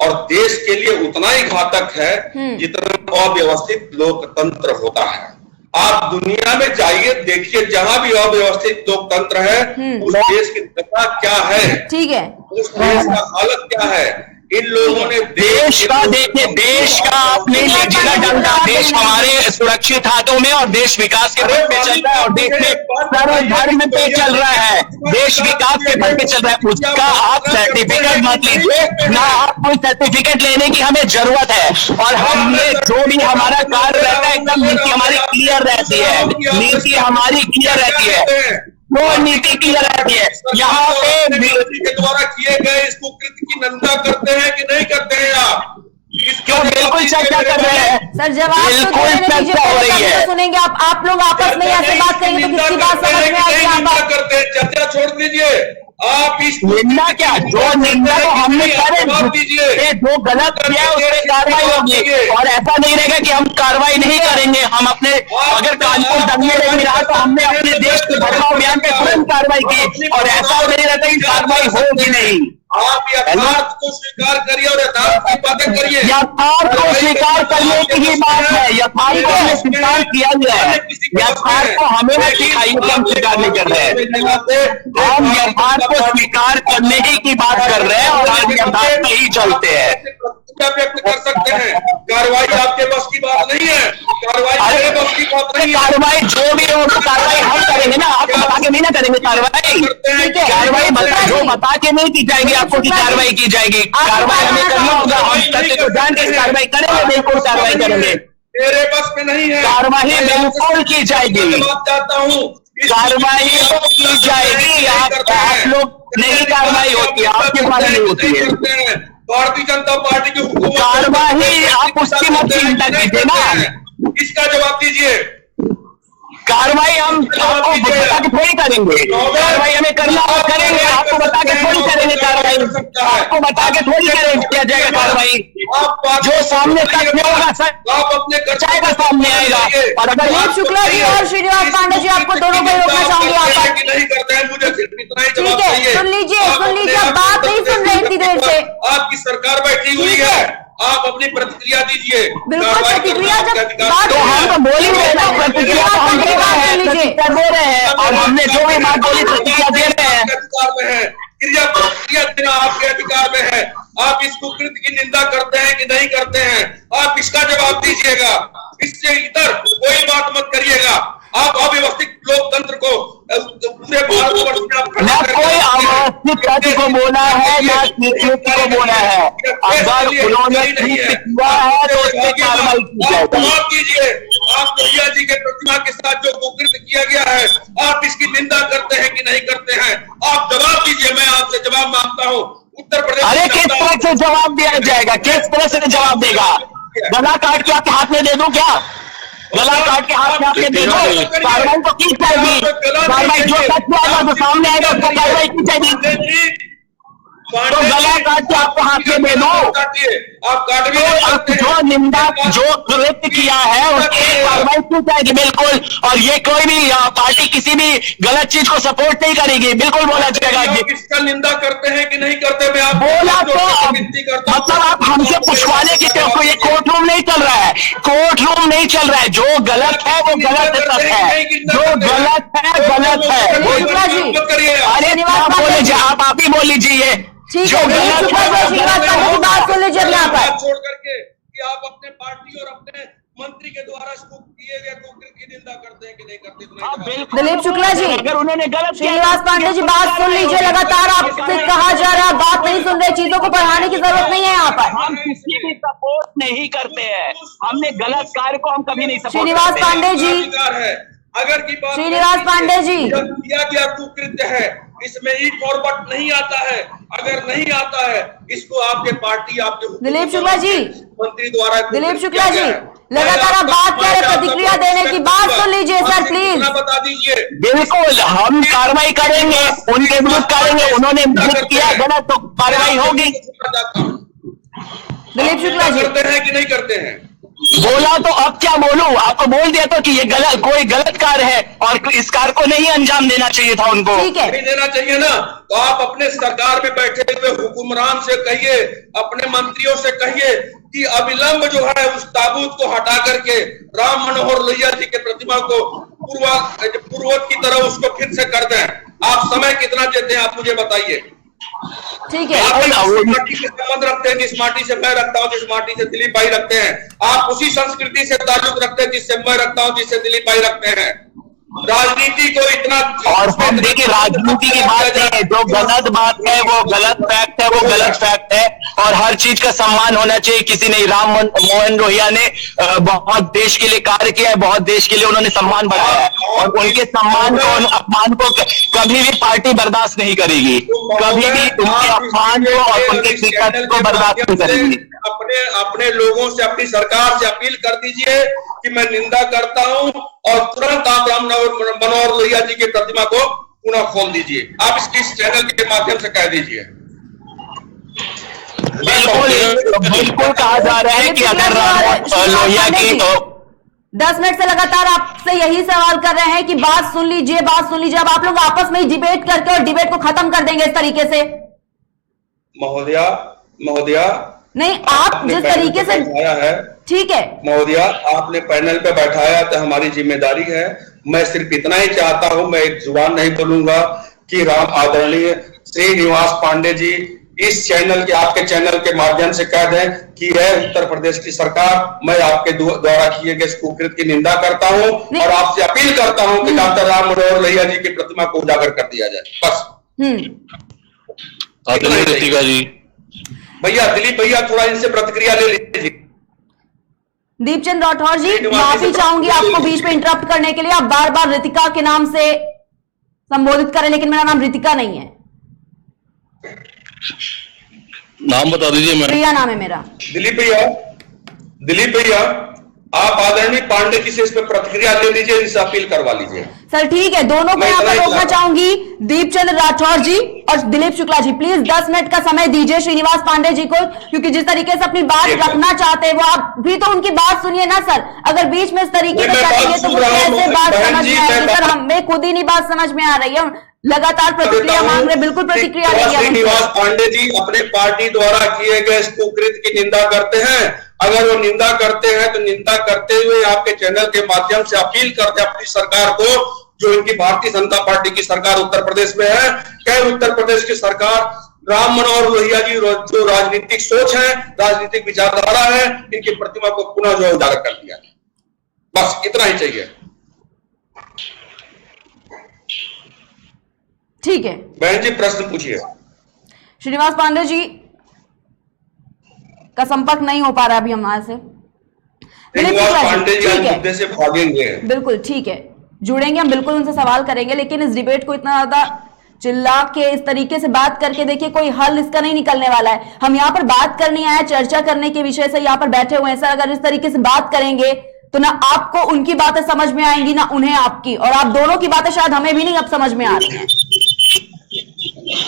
और देश के लिए उतना ही घातक है जितना अव्यवस्थित लोकतंत्र होता है। आप दुनिया में जाइए, देखिए, जहां भी अव्यवस्थित लोकतंत्र है उस देश की दशा क्या है, ठीक है, उस देश का हालत क्या है। इन लोगों ने देश का देखिए, देश का अपने लीजिएगा डंडा, देश हमारे सुरक्षित हाथों में और देश विकास के पथ पे चल रहा है, और देश में सर्वधर्म पे चल रहा है, देश विकास के पथ पे चल रहा है। उसका आप सर्टिफिकेट मत लीजिए ना, आप कोई सर्टिफिकेट लेने की हमें जरूरत है, और हमने जो भी हमारा कार्य रहता है एकदम नीति हमारी क्लियर रहती है, नीति हमारी क्लियर रहती है, वो नीति क्लियर रहती है। यहाँ पे के द्वारा किए गए इस कुकृत्य की निंदा करते हैं कि नहीं करते हैं आप? क्यों? बिल्कुल चर्चा कर रहे हैं सर, जवाब बिल्कुल चर्चा हो रही है। सुनेंगे आप लोग आपस में ऐसे बात करेंगे तो किसकी बात समझ में आएगी? करते हैं, चर्चा छोड़ दीजिए, आप इस निंदा क्या, जो निंदा तो हमने करे, जो गलत किया है उस पर कार्रवाई होगी। और ऐसा नहीं रहेगा कि हम कार्रवाई नहीं करेंगे। हम अपने अगर कानपुर दंगे नहीं रहा तो हमने अपने देश के भटकाव अभियान पे तुरंत कार्रवाई की, और ऐसा नहीं रहता कि कार्रवाई होगी नहीं। आप यथार्थ को स्वीकार करिए और यथार्थ की बातें करिए। यथार्थ को स्वीकार करने की ही बात है, यथार्थ को हमने स्वीकार किया गया है। यथार्थ को हमें न सिखाइए कि हम स्वीकार नहीं कर रहे हैं। हम यथार्थ को स्वीकार करने ही की बात कर रहे हैं और हम यथार्थ पे ही चलते हैं। व्यक्त कर सकते हैं, कार्रवाई आपके बस की बात नहीं है, कार्रवाई मेरे बस की बात नहीं है। कार्रवाई जो भी हो तो कार्रवाई हम करेंगे ना, आपको बता के नहीं ना करेंगे कार्रवाई। कार्रवाई जो बता के नहीं की जाएगी आपको कि कार्रवाई की जाएगी, कार्रवाई हमें करना होगा। हम सत्य को जान के कार्रवाई करेंगे, बिल्कुल कार्रवाई करेंगे। मेरे बस में नहीं है, कार्रवाई बिल्कुल की जाएगी, चाहता हूँ कार्रवाई की जाएगी। आप लोग नहीं कार्रवाई होती है, आपके द्वारा नहीं होती है भारतीय जनता पार्टी की हुकूमत। कार्रवाई आप उसकी मत चिंता कीजिए ना, इसका जवाब दीजिए। कार्रवाई हम आपको बता के थोड़ी करेंगे, कार्रवाई हमें करना और करेंगे, आपको बता के थोड़ी करेंगे कार्रवाई, आपको बता के थोड़ी करेंगे किया जाएगा कार्रवाई। जो सामने तक में होगा सर आप अपने जाएगा, सामने आएगा। और अगर दिलीप शुक्ला जी और श्रीनिवास पांडे जी, आपको दोनों को रोकना चाहूंगी यहाँ पर। नहीं करते हैं, मुझे सिर्फ इतना ही जवाब ठीक है, चाहिए। सुन लीजिए, आप बात नहीं सुन रहे इतनी देर से। आपकी सरकार बैठी हुई है, आप अपनी प्रतिक्रिया दीजिए। बिल्कुल प्रतिक्रिया जब बात तो हम तो बोल ही रहे हैं, प्रतिक्रिया तो हम दे रहे हैं और हमने जो भी बात बोली प्रतिक्रिया दे रहे हैं। अधिकार में है, प्रतिक्रिया देना आपके अधिकार में है। आप इस कुकृत्य की निंदा करते हैं कि नहीं करते हैं, आप इसका जवाब दीजिएगा। इससे इतर कोई बात मत करिएगा। आप अव्यवस्थित लोकतंत्र को पूरे भारतवर्ष में आप ना कोई अव्यवस्थित तंत्र को बोला है, ना स्वीकृति को बोला है। अगर उन्होंने किया है तो उस पर कार्रवाई की जाएगी। जवाब दीजिए, आप लोहिया जी के प्रतिमा के साथ जो कुकृत्य किया गया है, आप इसकी निंदा करते हैं कि नहीं करते हैं? आप जवाब दीजिए, मैं आपसे जवाब मांगता हूँ। उत्तर प्रदेश, अरे किस तरह से जवाब दिया जाएगा, किस तरह से जवाब देगा? गला काट के आपके हाथ में दे दूं क्या? गला काट के हाथ में आपके दे दो, कार्रवाई तो की जाएगी। कार्रवाई जो सच में आएगा, जो सामने आएगा उसको कार्रवाई की जाएगी। तो गला काट के आपको हाथ में दे दो। आप काट भी तो जो निंदा जो कृत्य किया है उसकी कार्रवाई की जाएगी बिल्कुल। और ये कोई भी पार्टी किसी भी गलत चीज को सपोर्ट नहीं करेगी, बिल्कुल बोला जाएगा। इसका निंदा करते हैं कि नहीं करते? मैं आप बोला तो मतलब आप हमसे पूछवाने की क्यों? ये कोर्ट रूम नहीं चल रहा है, कोर्ट रूम नहीं चल रहा है। जो गलत है वो गलत है, जो गलत है गलत है। अरे आप बोले जी, आप ही बोल लीजिए। ठीक है, बात सुन लीजिए यहाँ पर। छोड़ करके कि आप अपने पार्टी और अपने मंत्री के द्वारा इसको किए गए कुकृत्य की निंदा करते हैं कि नहीं करते? दिलीप शुक्ला जी, अगर उन्होंने गलत, श्रीनिवास पांडे जी बात सुन लीजिए। लगातार आपसे कहा जा रहा है बात नहीं सुन रहे, चीजों को बढ़ाने की जरूरत नहीं है यहाँ पर। हम किसी भी सपोर्ट नहीं करते हैं, हमने गलत कार्य को हम कभी नहीं सपोर्ट। श्रीनिवास पांडे जी, अगर की बात श्रीनिवास पांडे जी, किया गया कुकृत्य है, इसमें ई फॉरवर्ड नहीं आता है। अगर नहीं आता है, इसको आपके पार्टी आपके दिलीप शुक्ला जी, मंत्री द्वारा, दिलीप शुक्ला जी, लगातार आप बात कर रहे, प्रतिक्रिया देने की बात सुन लीजिए सर प्लीज। बता दीजिए। बिल्कुल हम कार्रवाई करेंगे, उनके विरुद्ध करेंगे। उन्होंने विरुद्ध किया गलत तो कार्रवाई होगी। दिलीप शुक्ला जी, करते हैं कि नहीं करते हैं? बोला तो अब क्या बोलूं? आपको बोल दिया तो कि ये गलत, कोई गलत कार्य है और इस कार्य को नहीं अंजाम देना चाहिए था उनको। ठीक है, नहीं देना चाहिए ना। तो आप अपने सरकार में बैठे हुए हुक्मरान से कहिए, अपने मंत्रियों से कहिए कि अविलंब जो है उस ताबूत को हटा करके राम मनोहर लोहिया जी के प्रतिमा को पूर्ववत की तरह उसको फिर से कर दें। आप समय कितना देते हैं, आप मुझे बताइए। ठीक है, आप जिस माटी से संबंध रखते हैं, जिस माटी से मैं रखता हूँ, जिस माटी से दिलीप भाई रखते हैं, आप उसी संस्कृति से ताल्लुक रखते हैं जिससे मैं रखता हूँ, जिससे दिलीप भाई रखते हैं। राजनीति को इतना, और हम देखिए राजनीति की बात नहीं है, जो गलत बात है वो गलत फैक्ट है, वो गलत फैक्ट है। और हर चीज का सम्मान होना चाहिए। किसी ने राम मोहन लोहिया ने बहुत देश के लिए कार्य किया है, बहुत देश के लिए उन्होंने सम्मान बढ़ाया है, और उनके सम्मान को, अपमान को कभी भी पार्टी बर्दाश्त नहीं करेगी, कभी भी उनके अपमान को और उनके शिकस्त को बर्दाश्त नहीं करेगी। अपने लोगों से, अपनी सरकार से अपील कर दीजिए कि मैं निंदा करता हूं और तुरंत आप राम मनोहर लोहिया जी की प्रतिमा को पुनः खोल दीजिए। आप इसकी इस चैनल के माध्यम से कह दीजिए। बिल्कुल कहा जा रहा है कि अगर लोहिया की 10 मिनट से लगातार आपसे यही सवाल कर रहे हैं कि बात सुन लीजिए। अब आप लोग आपस में ही डिबेट करके और डिबेट को खत्म कर देंगे इस तरीके से। महोदया नहीं, आप जिस तरीके से है, ठीक है महोदया, आपने पैनल पे बैठाया तो हमारी जिम्मेदारी है। मैं सिर्फ इतना ही चाहता हूं, मैं एक जुबान नहीं बोलूंगा कि राम आदरणीय श्रीनिवास पांडे जी इस चैनल के, आपके चैनल के माध्यम से कह दें कि यह उत्तर प्रदेश की सरकार, मैं आपके द्वारा किए गए कुकृत्य की निंदा करता हूं और आपसे अपील करता हूं कि डॉक्टर राम मनोहर लोहिया जी की प्रतिमा को उजागर कर दिया जाए। बस। रितिका जी, भैया, दिलीप भैया, थोड़ा इनसे प्रतिक्रिया ले लीजिए। दीपचंद राठौर जी, माफी चाहूंगी आपको बीच में इंटरप्ट करने के लिए। आप बार बार रितिका के नाम से संबोधित करें, लेकिन मेरा नाम रितिका नहीं है। नाम बता दीजिए। प्रिया नाम है मेरा। दिलीप भैया, आप आदरणीय पांडे जी से इस पर प्रतिक्रिया ले लीजिए, इनसे अपील करवा लीजिए। सर ठीक है, दोनों को यहाँ पर रोकना चाहूंगी। दीपचंद राठौर जी और दिलीप शुक्ला जी, प्लीज 10 मिनट का समय दीजिए श्रीनिवास पांडे जी को, क्योंकि जिस तरीके से अपनी बात रखना चाहते हैं वो आप भी तो उनकी बात सुनिए ना सर। अगर बीच में इस तरीके से करेंगे तो कैसे बात समझ में आएगी सर? हमें खुद ही नहीं बात समझ में आ रही है, लगातार प्रतिक्रिया मांग रहे। बिल्कुल प्रतिक्रिया श्रीनिवास पांडे जी अपने पार्टी द्वारा किए गए इस कुकृत्य की निंदा करते हैं। अगर वो निंदा करते हैं तो निंदा करते हुए आपके चैनल के माध्यम से अपील करते हैं अपनी सरकार को, जो इनकी भारतीय जनता पार्टी की सरकार उत्तर प्रदेश में है, क्या उत्तर प्रदेश की सरकार राम मनोहर लोहिया जी जो राजनीतिक सोच है, राजनीतिक विचारधारा है, इनकी प्रतिमा को पुनः जो उजागर कर दिया। बस इतना ही चाहिए। ठीक है बहन जी, प्रश्न पूछिए। श्रीनिवास पांडे जी का संपर्क नहीं हो पा रहा अभी हमारे से। श्रीनिवास पांडे जी आज मुद्दे से भागेंगे। बिल्कुल ठीक है, जुड़ेंगे हम, बिल्कुल उनसे सवाल करेंगे, लेकिन इस डिबेट को इतना ज्यादा चिल्ला के इस तरीके से बात करके देखिए कोई हल इसका नहीं निकलने वाला है। हम यहाँ पर बात करने आए, चर्चा करने के विषय से यहाँ पर बैठे हुए हैं सर। अगर इस तरीके से बात करेंगे तो ना आपको उनकी बातें समझ में आएंगी ना उन्हें आपकी, और आप दोनों की बातें शायद हमें भी नहीं अब समझ में आ रही है।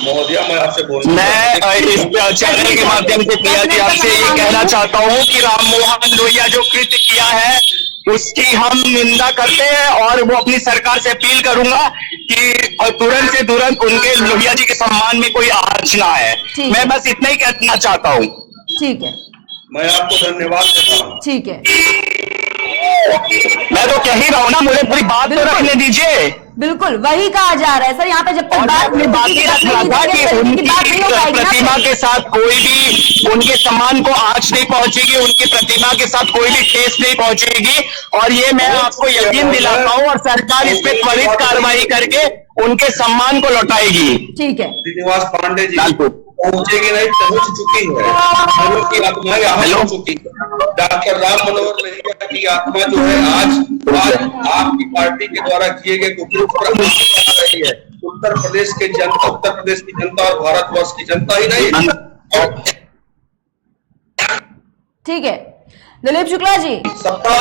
महोदया, मैं आपसे मैं इस चैनल के माध्यम से प्रिया जी आपसे ये कहना चाहता हूँ कि राम मनोहर लोहिया जो कृत्य किया है उसकी हम निंदा करते हैं और वो अपनी सरकार से अपील करूंगा कि तुरंत से तुरंत उनके लोहिया जी के सम्मान में कोई आंच ना है। मैं बस इतना ही कहना चाहता हूँ। ठीक है, मैं आपको धन्यवाद देता हूँ। ठीक है, मैं तो कह ही रहा हूँ ना, मुझे पूरी बात तो रखने दीजिए। बिल्कुल वही कहा जा रहा है सर। यहाँ पे जब तक बात बाकी रखना था कि उनकी प्रतिमा के साथ कोई भी उनके सम्मान को आंच नहीं पहुंचेगी, उनकी प्रतिमा के साथ कोई भी ठेस नहीं पहुंचेगी, और ये मैं आपको यकीन दिलाता हूँ, और सरकार इस पे त्वरित कार्रवाई करके उनके सम्मान को लौटाएगी। ठीक है, श्रीनिवास पांडे जी, पहुंचेगी नहीं, पहुंच चुकी है। उनकी आत्मा यहाँ पहुंच चुकी है। डॉक्टर राम मनोहर लोहिया की आत्मा जो है आज आपकी पार्टी के द्वारा किए गए कुकृत्य पर रही है। उत्तर प्रदेश की जनता और भारतवर्ष की जनता ही नहीं। ठीक है दिलीप शुक्ला जी, सत्ता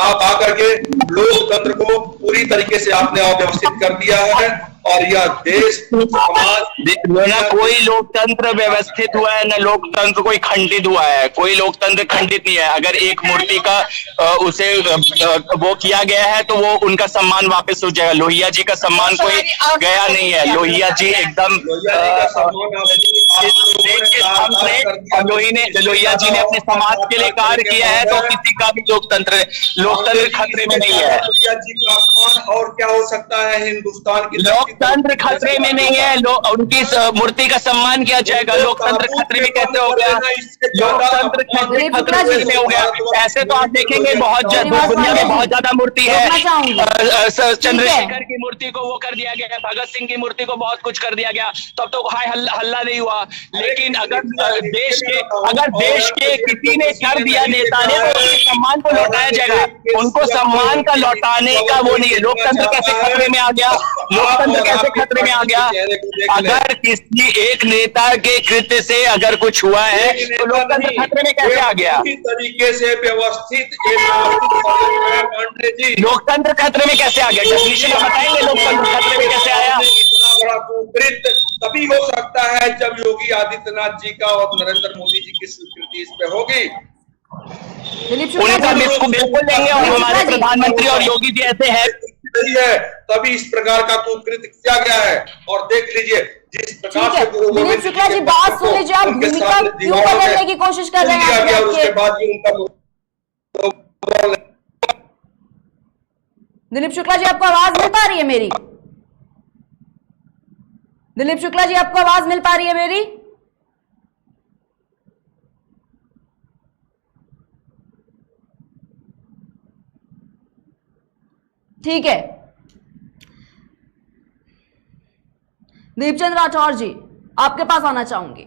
आप आकर के लोकतंत्र को पूरी तरीके से आपने अव्यवस्थित कर दिया है, और यह देश समाज न कोई लोकतंत्र व्यवस्थित हुआ है, न लोकतंत्र कोई खंडित हुआ है। कोई लोकतंत्र खंडित नहीं है। अगर एक मूर्ति का उसे वो किया गया है तो वो उनका सम्मान वापस हो जाएगा। लोहिया जी का सम्मान कोई गया नहीं है। लोहिया जी एकदम लोहिया जी ने अपने समाज के लिए कार्य किया है, तो किसी का भी लोकतंत्र खतरे में नहीं है। लोहिया जी का अपमान और क्या हो सकता है हिंदुस्तान की? लोकतंत्र खतरे में नहीं है। उनकी मूर्ति का सम्मान किया जाएगा। लोकतंत्र खतरे में कैसे हो गया? लोकतंत्र खतरे में हो गया। ऐसे तो आप देखेंगे बहुत दुनिया में बहुत ज्यादा मूर्ति है। चंद्रशेखर की मूर्ति को वो कर दिया गया, भगत सिंह की मूर्ति को बहुत कुछ कर दिया गया, तब तो हाय हल्ला नहीं हुआ। लेकिन अगर देश के किसी ने कर दिया नेता ने, तो उसके सम्मान को लौटाया जाएगा। उनको सम्मान का लौटाने का वो नहीं है। लोकतंत्र कैसे खतरे में आ गया? लोकतंत्र कैसे खतरे में आ गया? अगर किसी एक नेता के कृत्य से अगर कुछ हुआ है तो लोकतंत्र खतरे में कैसे आ गया? तरीके से व्यवस्थित लोकतंत्र खतरे में कैसे आ गया? डेफिनेशन बताएंगे लोकतंत्र खतरे में कैसे आया? आदित्यनाथ जी का और नरेंद्र मोदी जी की स्वीकृति इस पे होगी। दिलीप शुक्ला उनका जी, बिल्कुल लेंगे और हमारे प्रधानमंत्री और योगी जी ऐसे हैं है, तभी इस प्रकार का कुकृत्य किया गया है। और देख लीजिए जिस प्रकार ठीक है से गुरु गोविंद दिलीप शुक्ला जी, बात सुन लीजिए, आप उनके भूमिका सामने क्यों दीवारों में बदलने की कोशिश कर रहे दिया गया, हैं? उसके बाद भी उनका दिलीप शुक्ला जी, आपको आवाज मिल पा रही है मेरी? दिलीप शुक्ला जी, आपको आवाज मिल पा रही है मेरी? ठीक है, दीपचंद राठौर जी, आपके पास आना चाहूंगी।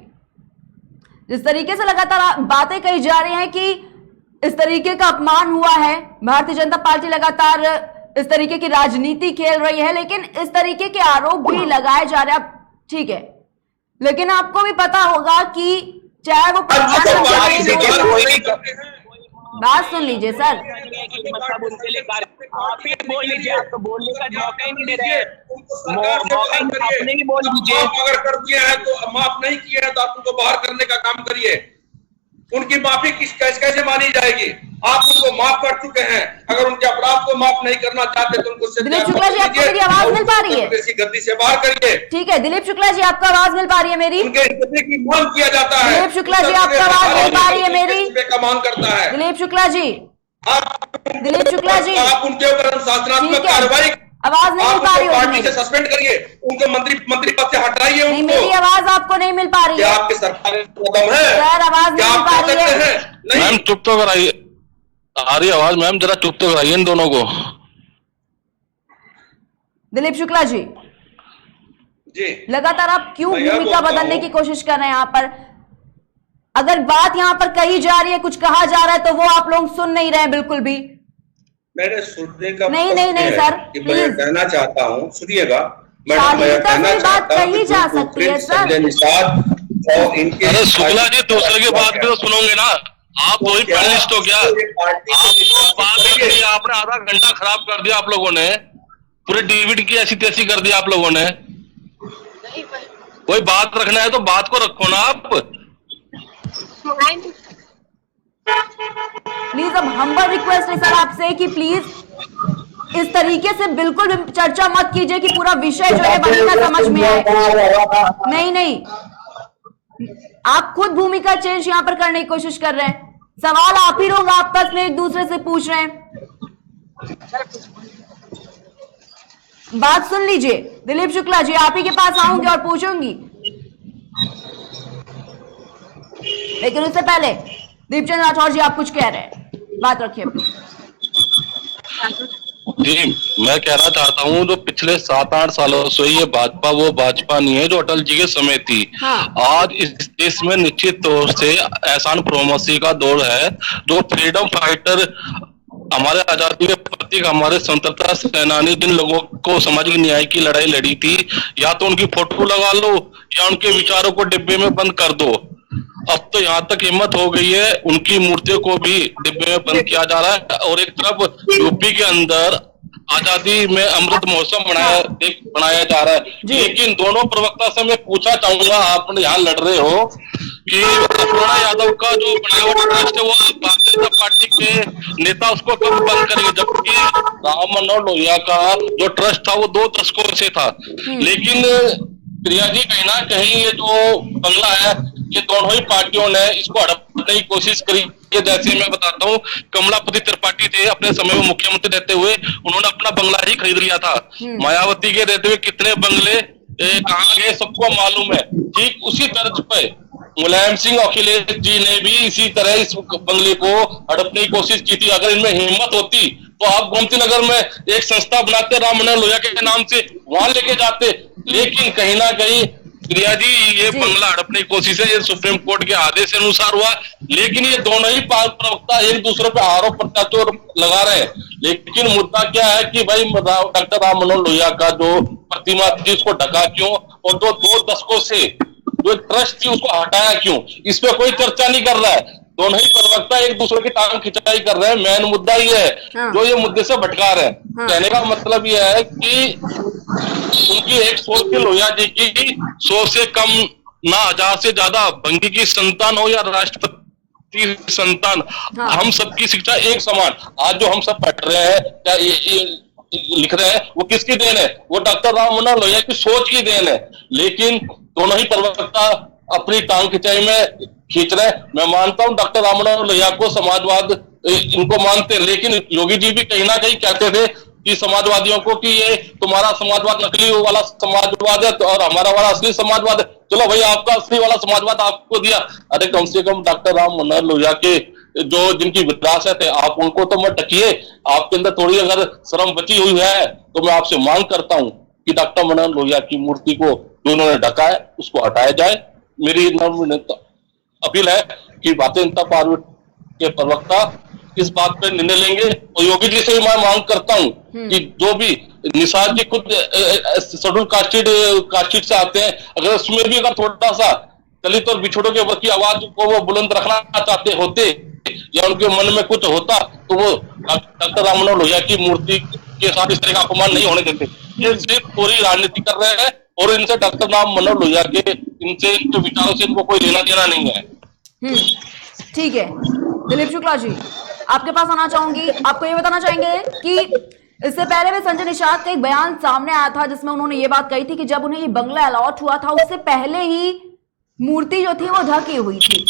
जिस तरीके से लगातार बातें कही जा रही हैं कि इस तरीके का अपमान हुआ है, भारतीय जनता पार्टी लगातार इस तरीके की राजनीति खेल रही है, लेकिन इस तरीके के आरोप भी लगाए जा रहे हैं। ठीक है, लेकिन आपको भी पता होगा कि चाहे वो प्रधानमंत्री, बात सुन लीजिए सर, मतलब उनके लिए आप ही बोल लीजिए, आप तो बोलने का मौका ही नहीं दे रहे हैं, अपने ही बोल दीजिए। अगर कर दिया है तो माफ नहीं किया है तो आप उनको बाहर करने का काम करिए। उनकी माफी कैसे मानी जाएगी? आप उनको माफ कर चुके हैं, अगर उनके अपराध को माफ नहीं करना चाहते तो उनको दिलीप शुक्ला जी, आपको मेरी आवाज मिल पा रही है? गद्दी से बाहर करिए। ठीक है दिलीप शुक्ला जी, आपका आवाज मिल पा रही है मेरी? उनके इस्तीफे की मांग किया जाता है। दिलीप शुक्ला जी, आपका आवाज मिल पा रही है मेरी? इस्तीफे का मांग करता है दिलीप शुक्ला जी, दिलीप शुक्ला जी, आप उनके ऊपर अनुशासनात्मक ठीक है, कार्रवाई, आवाज नहीं मिल पा रही पार्टी से है, सस्पेंड करिए, उनको मंत्री पद से हटाइए। नहीं, मेरी आवाज आपको नहीं मिल पा रही क्या है आपकी सरकार कदम है? सर, आवाज क्या नहीं मिल आप पा कर रही सकते है। हैं? मैम चुप तो कराइए, आ रही आवाज मैम, जरा चुप तो कराइए इन दोनों को। दिलीप शुक्ला जी, जी लगातार आप क्यों मैं यह भूमिका बोलता बदलने हूं- की कोशिश कर रहे हैं? यहाँ पर अगर बात यहाँ पर कही जा रही है, कुछ कहा जा रहा है, तो वो आप लोग सुन नहीं रहे हैं बिल्कुल भी। मैंने सुनने का नहीं, मतलब नहीं, ये है सर, कि मैं प्लीज। कहना चाहता हूँ, सुनिएगा मैं शालीनता कहना से बात चाहता हूँ कही कि जा जो सकती है, कुकृत्य, सर। संजय निषाद और इनके अरे शुक्ला जी, दूसरे की बात भी तो सुनोगे ना, आप वही पैनलिस्ट हो क्या? आपको बात कर दी, आपने आधा घंटा खराब कर दिया, आप लोगों ने पूरे डीवीडी की ऐसी तैसी कर दिया आप लोगों ने। कोई बात रखना है तो बात को रखो ना आप। प्लीज, अब हम्बल रिक्वेस्ट है सर आपसे कि प्लीज इस तरीके से बिल्कुल भी चर्चा मत कीजिए कि पूरा विषय जो है वही ना समझ में आए। नहीं नहीं, आप खुद भूमिका चेंज यहाँ पर करने की कोशिश कर रहे हैं। सवाल आप ही लोग आपस में एक दूसरे से पूछ रहे हैं। बात सुन लीजिए दिलीप शुक्ला जी, आप ही के पास आऊंगी और पूछूंगी, लेकिन उससे पहले दीपचंद राठौर जी, आप कुछ कह रहे हैं, बात रखिए अपनी। जी, मैं कहना चाहता हूँ जो पिछले 7-8 सालों से ये भाजपा वो भाजपा नहीं है जो अटल जी के समय थी। हाँ। आज इस देश में निश्चित तौर से एहसान फरोमसी का दौर है। जो फ्रीडम फाइटर, हमारे आजादी के प्रतीक, हमारे स्वतंत्रता सेनानी, जिन लोगों को सामाजिक न्याय की लड़ाई लड़ी थी, या तो उनकी फोटो लगा लो या उनके विचारों को डिब्बे में बंद कर दो। अब तो यहाँ तक हिम्मत हो गई है, उनकी मूर्तियों को भी डिब्बे में बंद किया जा रहा है। और एक तरफ यूपी के अंदर आजादी में अमृत महोत्सव बनाया जा रहा है। लेकिन दोनों प्रवक्ता से मैं पूछना चाहूंगा, आप यहाँ लड़ रहे हो कि अपूर्णा यादव का जो बनाया हुआ ट्रस्ट है वो भारतीय जनता पार्टी के नेता उसको कब बंद करेंगे, जबकि राम मनोहर लोहिया का जो ट्रस्ट था वो 2 दशकों से था। लेकिन प्रिया जी, कहीं ना कहीं ये जो बंगला है, ये दोनों ही पार्टियों ने इसको हड़पने की कोशिश करी। जैसे मैं बताता हूँ, कमलापति त्रिपाठी थे, अपने समय में मुख्यमंत्री रहते हुए उन्होंने अपना बंगला ही खरीद लिया था। मायावती के रहते हुए कितने बंगले कहाँ गए सबको मालूम है। ठीक उसी तर्ज पे मुलायम सिंह अखिलेश जी ने भी इसी तरह इस बंगले को हड़पने की कोशिश की थी। अगर इनमें हिम्मत होती तो आप गोमती नगर में एक संस्था बनाते, राम मनोहर लोहिया के नाम से, वहां लेके जाते। लेकिन कहीं ना कहीं प्रिया जी, ये बंगला हड़पने की कोशिश है, ये सुप्रीम कोर्ट के आदेश के अनुसार हुआ। लेकिन ये दोनों ही प्रवक्ता एक दूसरे पे आरोप प्रत्यारोप लगा रहे हैं। लेकिन मुद्दा क्या है कि भाई डॉक्टर राम मनोहर लोहिया का जो प्रतिमा थी उसको ढका क्यों, और जो 2 दशकों से जो ट्रस्ट थी उसको हटाया क्यों, इस पे कोई चर्चा नहीं कर रहा है। दोनों ही प्रवक्ता एक दूसरे की टांग खिंचाई कर रहे हैं। मेन मुद्दा ये है जो ये मुद्दे से भटका रहे हैं। कहने का मतलब ये है कि उनकी एक सोच थी लोहिया जी की 100 से कम ना 1000 से ज्यादा बंकी की संतान हो या राष्ट्रपति संतान, हाँ। हम सबकी शिक्षा एक समान। आज जो हम सब पढ़ रहे हैं या ये लिख रहे हैं, वो किसकी देन है? वो डॉक्टर राम मनोहर लोहिया की सोच की देन है। लेकिन दोनों ही प्रवक्ता अपनी टांग खिंचाई में खींच रहे हैं। मैं मानता हूं डॉक्टर राम मनोहर लोहिया को समाजवाद इनको मानते हैं, लेकिन योगी जी भी कहीं ना कहीं कहते थे कि समाजवादियों को कि ये तुम्हारा समाजवाद नकली वाला समाजवाद है और हमारा वाला असली समाजवाद है। चलो भाई, आपका असली वाला समाजवाद आपको दिया। अरे कम से कम डॉक्टर राम मनोहर लोहिया के जो जिनकी विरासत है, आप उनको तो मत ढकिए। आपके अंदर थोड़ी अगर शर्म बची हुई है तो मैं आपसे मांग करता हूं कि डॉक्टर मनोहर लोहिया की मूर्ति को जो उन्होंने ढका है उसको हटाया जाए। मेरी अपील है कि भारतीय जनता पार्टी के प्रवक्ता इस बात पे निर्णय लेंगे। और योगी जी से भी मैं मांग करता हूं कि जो भी निषाद जी खुद शेड्यूल कास्टेड से आते हैं, अगर उसमें भी अगर थोड़ा सा दलित और बिछड़ों के वर्ग की आवाज को वो बुलंद रखना चाहते होते या उनके मन में कुछ होता तो वो डॉक्टर राम मनोहर लोहिया की मूर्ति के साथ इस तरह का अपमान नहीं होने देते। ये सिर्फ पूरी राजनीति कर रहे हैं और इनसे डॉक्टर राम मनोहर लोहिया के इनसे इनके विचारों से इनको कोई लेना देना नहीं है। ठीक है दिलीप शुक्ला जी, आपके पास आना चाहूंगी। आपको ये बताना चाहेंगे कि इससे पहले भी संजय निषाद का एक बयान सामने आया था जिसमें उन्होंने ये बात कही थी कि जब उन्हें ये बंगला अलॉट हुआ था उससे पहले ही मूर्ति जो थी वो ढकी हुई थी।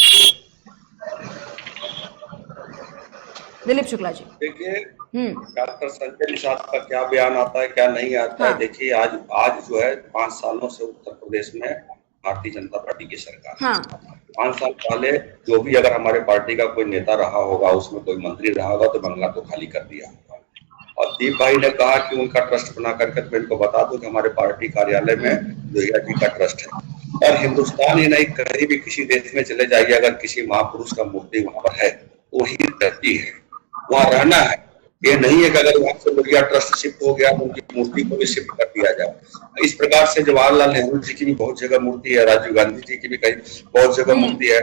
दिलीप शुक्ला जी, देखिए डॉक्टर संजय निषाद का क्या बयान आता है क्या नहीं आता है। देखिए आज जो है 5 सालों से उत्तर प्रदेश में भारतीय जनता पार्टी की सरकार है। 5 साल पहले जो भी अगर हमारे पार्टी का कोई नेता रहा होगा, उसमें कोई मंत्री रहा होगा तो बंगला तो खाली कर दिया होगा। और दीप भाई ने कहा कि उनका ट्रस्ट बना करके, तो इनको बता दो कि हमारे पार्टी कार्यालय में लोहिया जी का ट्रस्ट है। और हिंदुस्तान ही नहीं, कहीं भी किसी देश में चले जाइए, अगर किसी महापुरुष का मूर्ति वहां पर है तो वही रहती है, वहां रहना है। ये नहीं है कि अगर वहां से लोहिया ट्रस्ट शिफ्ट हो गया तो उनकी मूर्ति को भी शिफ्ट कर दिया जाए। इस प्रकार से जवाहरलाल नेहरू जी की भी बहुत जगह मूर्ति है, राजीव गांधी जी की भी कहीं बहुत जगह मूर्ति है।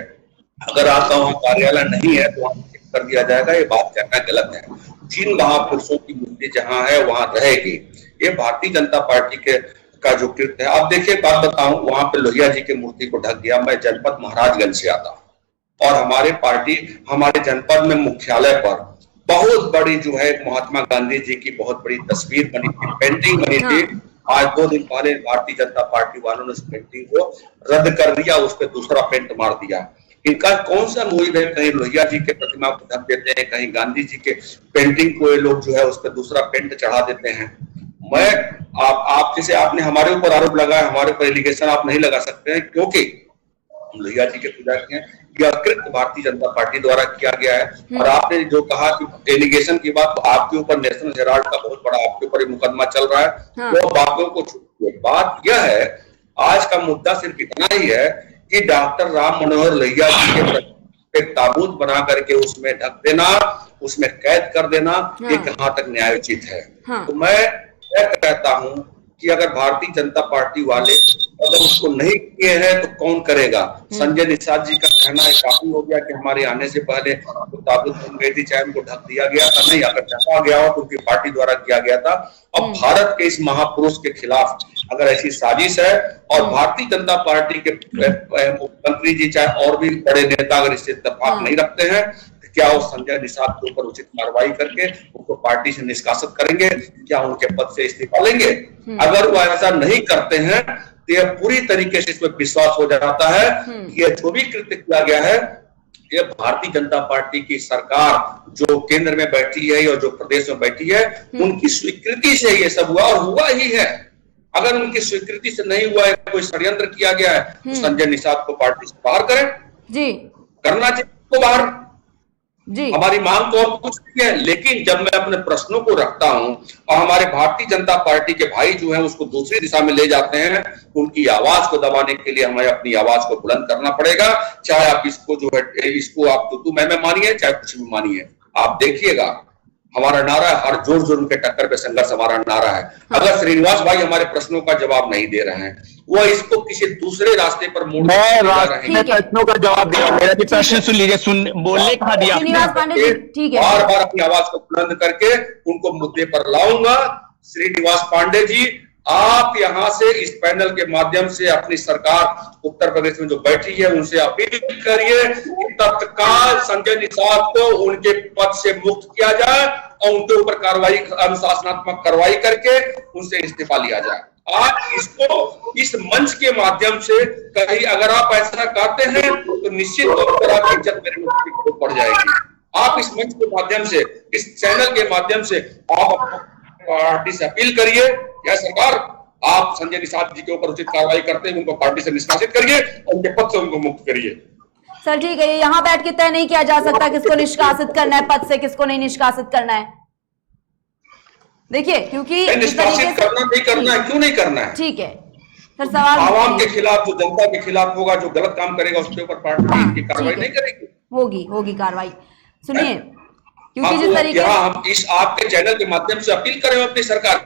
अगर आपका वहाँ कार्यालय नहीं है तो वहां शिफ्ट कर दिया जाएगा, ये बात कहना गलत है। जिन महापुरुषों की मूर्ति जहाँ है वहां रहेगी। ये भारतीय जनता पार्टी के का जो कृत्य है। आप देखिए, बात बताऊं, वहां पे लोहिया जी की मूर्ति को ढक दिया। मैं जनपद महाराजगंज से आता हूं और हमारे पार्टी हमारे जनपद में मुख्यालय पर बहुत बड़ी जो है महात्मा गांधी जी की बहुत बड़ी तस्वीर बनी थी, पेंटिंग बनी थी। आज 2 दिन पहले भारतीय जनता पार्टी वालों ने उस पेंटिंग को रद्द कर दिया, उस पर दूसरा पेंट मार दिया। इनका कौन सा मोहित है? कहीं लोहिया जी के प्रतिमा को ढक देते हैं, कहीं गांधी जी के पेंटिंग को ये लोग जो है उस पर दूसरा पेंट चढ़ा देते हैं। मैं आप जैसे आपने हमारे ऊपर आरोप लगाया, हमारे ऊपर एलिगेशन आप नहीं लगा सकते हैं, क्योंकि लोहिया जी के पूजा किए यह कृत्य भारतीय जनता पार्टी द्वारा किया गया है। और आपने जो कहा कि एलिगेशन की बात, तो आपके ऊपर नेशनल हेराल्ड का बहुत बड़ा आपके ऊपर मुकदमा चल रहा है। वो बातों को छूटिए, बात यह है, आज का मुद्दा सिर्फ इतना ही है कि डॉक्टर राम मनोहर लोहिया जी के एक ताबूत बना करके उसमें ढक देना, उसमें कैद कर देना, ये कहां तक न्यायोचित है। तो मैं कहता हूं कि अगर भारतीय जनता पार्टी वाले अगर उसको नहीं किए हैं तो कौन करेगा? संजय निषाद जी का कहना है काफी हो गया कि हमारे आने से पहले तो ताबूत बन गई थी, चाहे उनको ढक दिया गया था। नहीं, अगर ढका गया हो तो उनकी पार्टी द्वारा किया गया था। अब भारत के इस महापुरुष के खिलाफ अगर ऐसी साजिश है और भारतीय जनता पार्टी के मुख्यमंत्री जी चाहे और भी बड़े नेता अगर इससे इत्तेफाक नहीं रखते हैं, क्या वो संजय निषाद के ऊपर उचित कार्रवाई करके उनको पार्टी से निष्कासित करेंगे? क्या उनके पद से इस्तीफा लेंगे? अगर वो ऐसा नहीं करते हैं तो यह पूरी तरीके से इसमें विश्वास हो जाता है कि यह जो भी कृत्य किया गया है, ये भारतीय जनता पार्टी की सरकार जो केंद्र में बैठी है और जो प्रदेश में बैठी है, उनकी स्वीकृति से ये सब हुआ और हुआ ही है। अगर उनकी स्वीकृति से नहीं हुआ है, कोई षड्यंत्र किया गया है, तो संजय निषाद को पार्टी से बाहर करें जी, करना चाहिए तो बाहर जी। हमारी मांग तो और कुछ नहीं है, लेकिन जब मैं अपने प्रश्नों को रखता हूं और हमारे भारतीय जनता पार्टी के भाई जो हैं उसको दूसरी दिशा में ले जाते हैं, उनकी आवाज को दबाने के लिए हमें अपनी आवाज को बुलंद करना पड़ेगा। चाहे आप इसको जो है इसको आप तू मैं मानिए, चाहे कुछ भी मानिए। आप देखिएगा हमारा नारा है, हर जोर जोर उनके टक्कर पे संघर्ष हमारा नारा है। अगर श्रीनिवास भाई हमारे प्रश्नों का जवाब नहीं दे रहे हैं, वो इसको किसी दूसरे रास्ते पर मोड़ प्रश्नों का जवाब दिया, मेरा भी प्रश्न सुन लीजिए, बोलने कहा दिया बार बार अपनी आवाज को बुलंद करके उनको मुद्दे पर लाऊंगा। श्रीनिवास पांडे जी आप यहाँ से इस पैनल के माध्यम से अपनी सरकार उत्तर प्रदेश में जो बैठी है उनसे अपील करिए कि तत्काल संजय निषाद को उनके पद से मुक्त किया जाए और उनके ऊपर कार्रवाई, अनुशासनात्मक कार्रवाई करके उनसे इस्तीफा लिया जाए। आज इसको इस मंच के माध्यम से कहीं अगर आप ऐसा करते हैं तो निश्चित तौर पर आपकी इज्जत मेरे मुझे बढ़ जाएगी। आप इस मंच के माध्यम से, इस चैनल के माध्यम से आप पार्टी से अपील करिए, यह सरकार आप संजय निषाद जी के ऊपर उचित कार्रवाई करते हैं, उनको पार्टी से निष्कासित करिए और उनके पद से उनको मुक्त करिए। सर ठीक है, यहाँ बैठ के तय नहीं किया जा सकता किसको निष्कासित करना है पद से, किसको नहीं निष्कासित करना है। देखिए क्योंकि निष्कासित करना नहीं करना है, क्यों नहीं करना है, ठीक है सर। सवाल आवाम के खिलाफ, जो जनता के खिलाफ होगा, जो गलत काम करेगा उसके ऊपर पार्टी की कार्रवाई नहीं करेगी। होगी कार्रवाई। सुनिए, क्योंकि जिस तरीके हम इस आपके चैनल के माध्यम से अपील करें अपनी सरकार,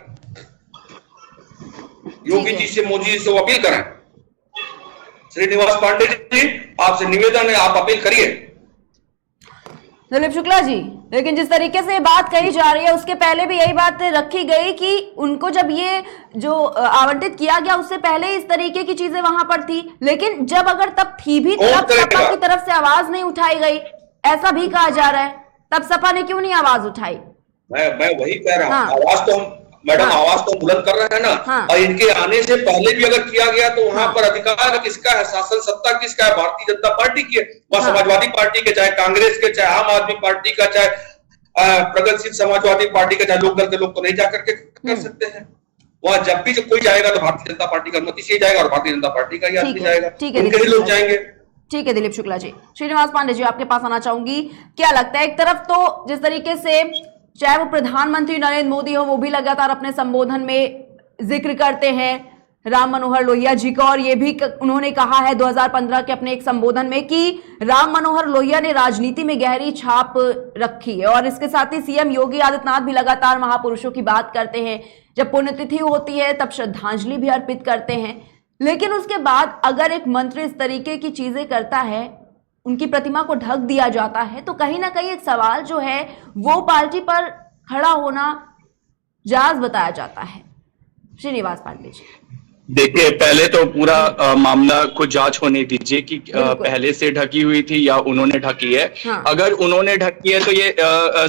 योगी जी से, मोदी जी से वो अपील करें। श्रीनिवास पांडे जी, आपसे निवेदन है, आप अपील करिए। दिलीप शुक्ला जी, लेकिन जिस तरीके से बात कही जा रही है उसके पहले भी यही बात रखी गई कि उनको जब ये जो आवंटित किया गया उससे पहले इस तरीके की चीजें वहां पर थी, लेकिन जब अगर तब थी भी तब सपा की तरफ से आवाज नहीं उठाई गई, ऐसा भी कहा जा रहा है। तब सपा ने क्यों नहीं आवाज उठाई? मैं वही कह रहा हूँ, आवाज तो हम मैडम आवाज तो बुलंद कर रहे हैं ना। और इनके आने से पहले भी अगर किया गया तो वहां पर अधिकार किसका है, शासन सत्ता किसका है? भारतीय जनता पार्टी की है। वह समाजवादी पार्टी के, चाहे कांग्रेस के, चाहे आम आदमी पार्टी का, चाहे प्रगतिशील समाजवादी पार्टी का, चाहे लोकदल के लोग तो नहीं जाकर के कर सकते हैं। वहां जब भी कोई जाएगा तो भारतीय जनता पार्टी का अनुमति से जाएगा और भारतीय जनता पार्टी का ही आदमी जाएगा, उनके ही लोग जाएंगे। ठीक है दिलीप शुक्ला जी। श्रीनिवास पांडे जी, आपके पास आना चाहूंगी। क्या लगता है, एक तरफ तो जिस तरीके से चाहे वो प्रधानमंत्री नरेंद्र मोदी हो, वो भी लगातार अपने संबोधन में जिक्र करते हैं राम मनोहर लोहिया जी का, और ये भी उन्होंने कहा है 2015 के अपने एक संबोधन में कि राम मनोहर लोहिया ने राजनीति में गहरी छाप रखी है। और इसके साथ ही सीएम योगी आदित्यनाथ भी लगातार महापुरुषों की बात करते हैं, जब पुण्यतिथि होती है तब श्रद्धांजलि भी अर्पित करते हैं। लेकिन उसके बाद अगर एक मंत्री इस तरीके की चीजें करता है, उनकी प्रतिमा को ढक दिया जाता है, तो कहीं ना कहीं एक सवाल जो है वो पार्टी पर खड़ा होना जायज बताया जाता है। श्रीनिवास पांडे जी, देखिए, पहले तो पूरा मामला को जांच होने दीजिए कि पहले से ढकी हुई थी या उन्होंने ढकी है। हाँ। अगर उन्होंने ढकी है तो ये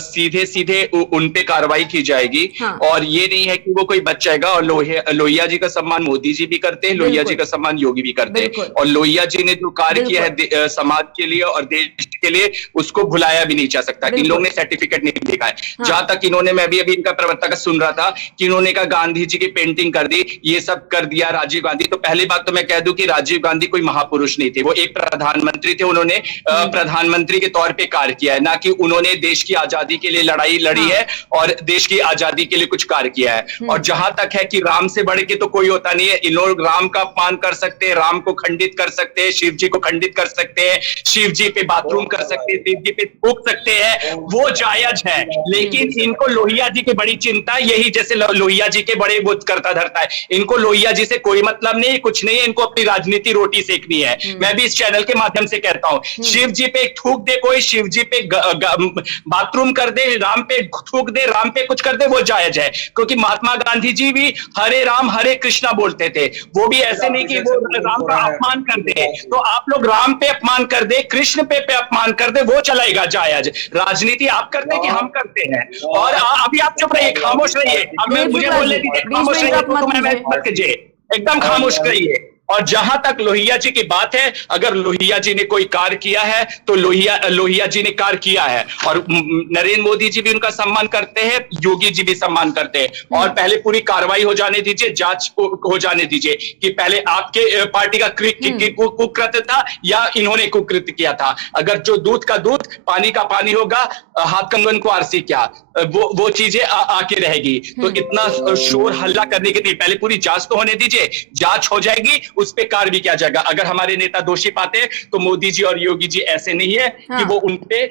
सीधे सीधे उन पे कार्रवाई की जाएगी। हाँ। और ये नहीं है कि वो कोई बचाएगा। और लोहिया जी का सम्मान मोदी जी भी करते हैं, लोहिया जी का सम्मान योगी भी करते हैं। और लोहिया जी ने जो कार्य किया है समाज के लिए और देश के लिए, उसको भुलाया भी नहीं जा सकता। इन लोगों ने सर्टिफिकेट नहीं देखा है। हाँ। जहां तक इन्होंने, मैं भी अभी इनका प्रवक्ता का सुन रहा था कि इन्होंने कहा गांधी जी की पेंटिंग कर दी, ये सब कर दिया राजीव गांधी। तो पहली बात तो मैं कह दूं कि राजीव गांधी कोई महापुरुष नहीं थे, वो एक प्रधानमंत्री थे। उन्होंने प्रधानमंत्री के तौर पे कार्य किया है, ना कि उन्होंने देश की आजादी के लिए लड़ाई लड़ी है और देश की आजादी के लिए कुछ कार्य किया है। और जहां तक है कि राम से बढ़ के तो कोई होता नहीं है। इन लोग राम का अपमान कर सकते हैं, राम को खंडित कर सकते हैं, शिव जी को खंडित कर सकते हैं, शिव जी पे बाथरूम कर सकते हैं, शिव जी पे थूक सकते हैं, वो जायज है। लेकिन इनको लोहिया जी की बड़ी चिंता यही, जैसे लोहिया जी के बड़े वो करता धरता है, इनको लोहिया जी से कोई मतलब नहीं, कुछ नहीं है, इनको अपनी राजनीति रोटी सेकनी है। मैं भी इस चैनल के माध्यम से कहता हूं, शिव जी पे थूक दे कोई, शिव जी पे बाथरूम कर दे, राम पे थूक दे, राम पे कुछ कर दे, वो जायज है। क्योंकि महात्मा गांधी जी भी हरे राम हरे कृष्णा बोलते थे, वो भी ऐसे नहीं कि वो राम का अपमान कर दे। तो आप लोग राम पे अपमान कर दे, कृष्ण पे अपमान कर दे, वो चलेगा जायज। राजनीति आप करते हैं कि हम करते हैं? और अभी आप चुप रहिए, खामोश रहिए। अब मैं मुझे बोलने दीजिए, खामोश रहिए, मत कीजिए, एकदम खामोश रहिए। और जहां तक लोहिया जी की बात है, अगर लोहिया जी ने कोई कार्य किया है तो लोहिया जी ने कार्य किया है। और नरेंद्र मोदी जी भी उनका सम्मान करते हैं, योगी जी भी सम्मान करते हैं। और पहले पूरी कार्रवाई हो जाने दीजिए, जांच हो जाने दीजिए कि पहले आपके पार्टी का कुकृत्य था या इन्होंने कुकृत्य किया था। अगर जो दूध का दूध पानी का पानी होगा, हाथ कंगन को आरसी क्या, वो चीजें आके रहेगी। तो इतना शोर हल्ला करने के लिए पहले पूरी जांच तो होने दीजिए, जांच हो जाएगी, उस पे कार्य भी किया जाएगा। अगर हमारे नेता दोषी पाते हैं तो मोदी जी और योगी जी ऐसे नहीं है कि वो उनपे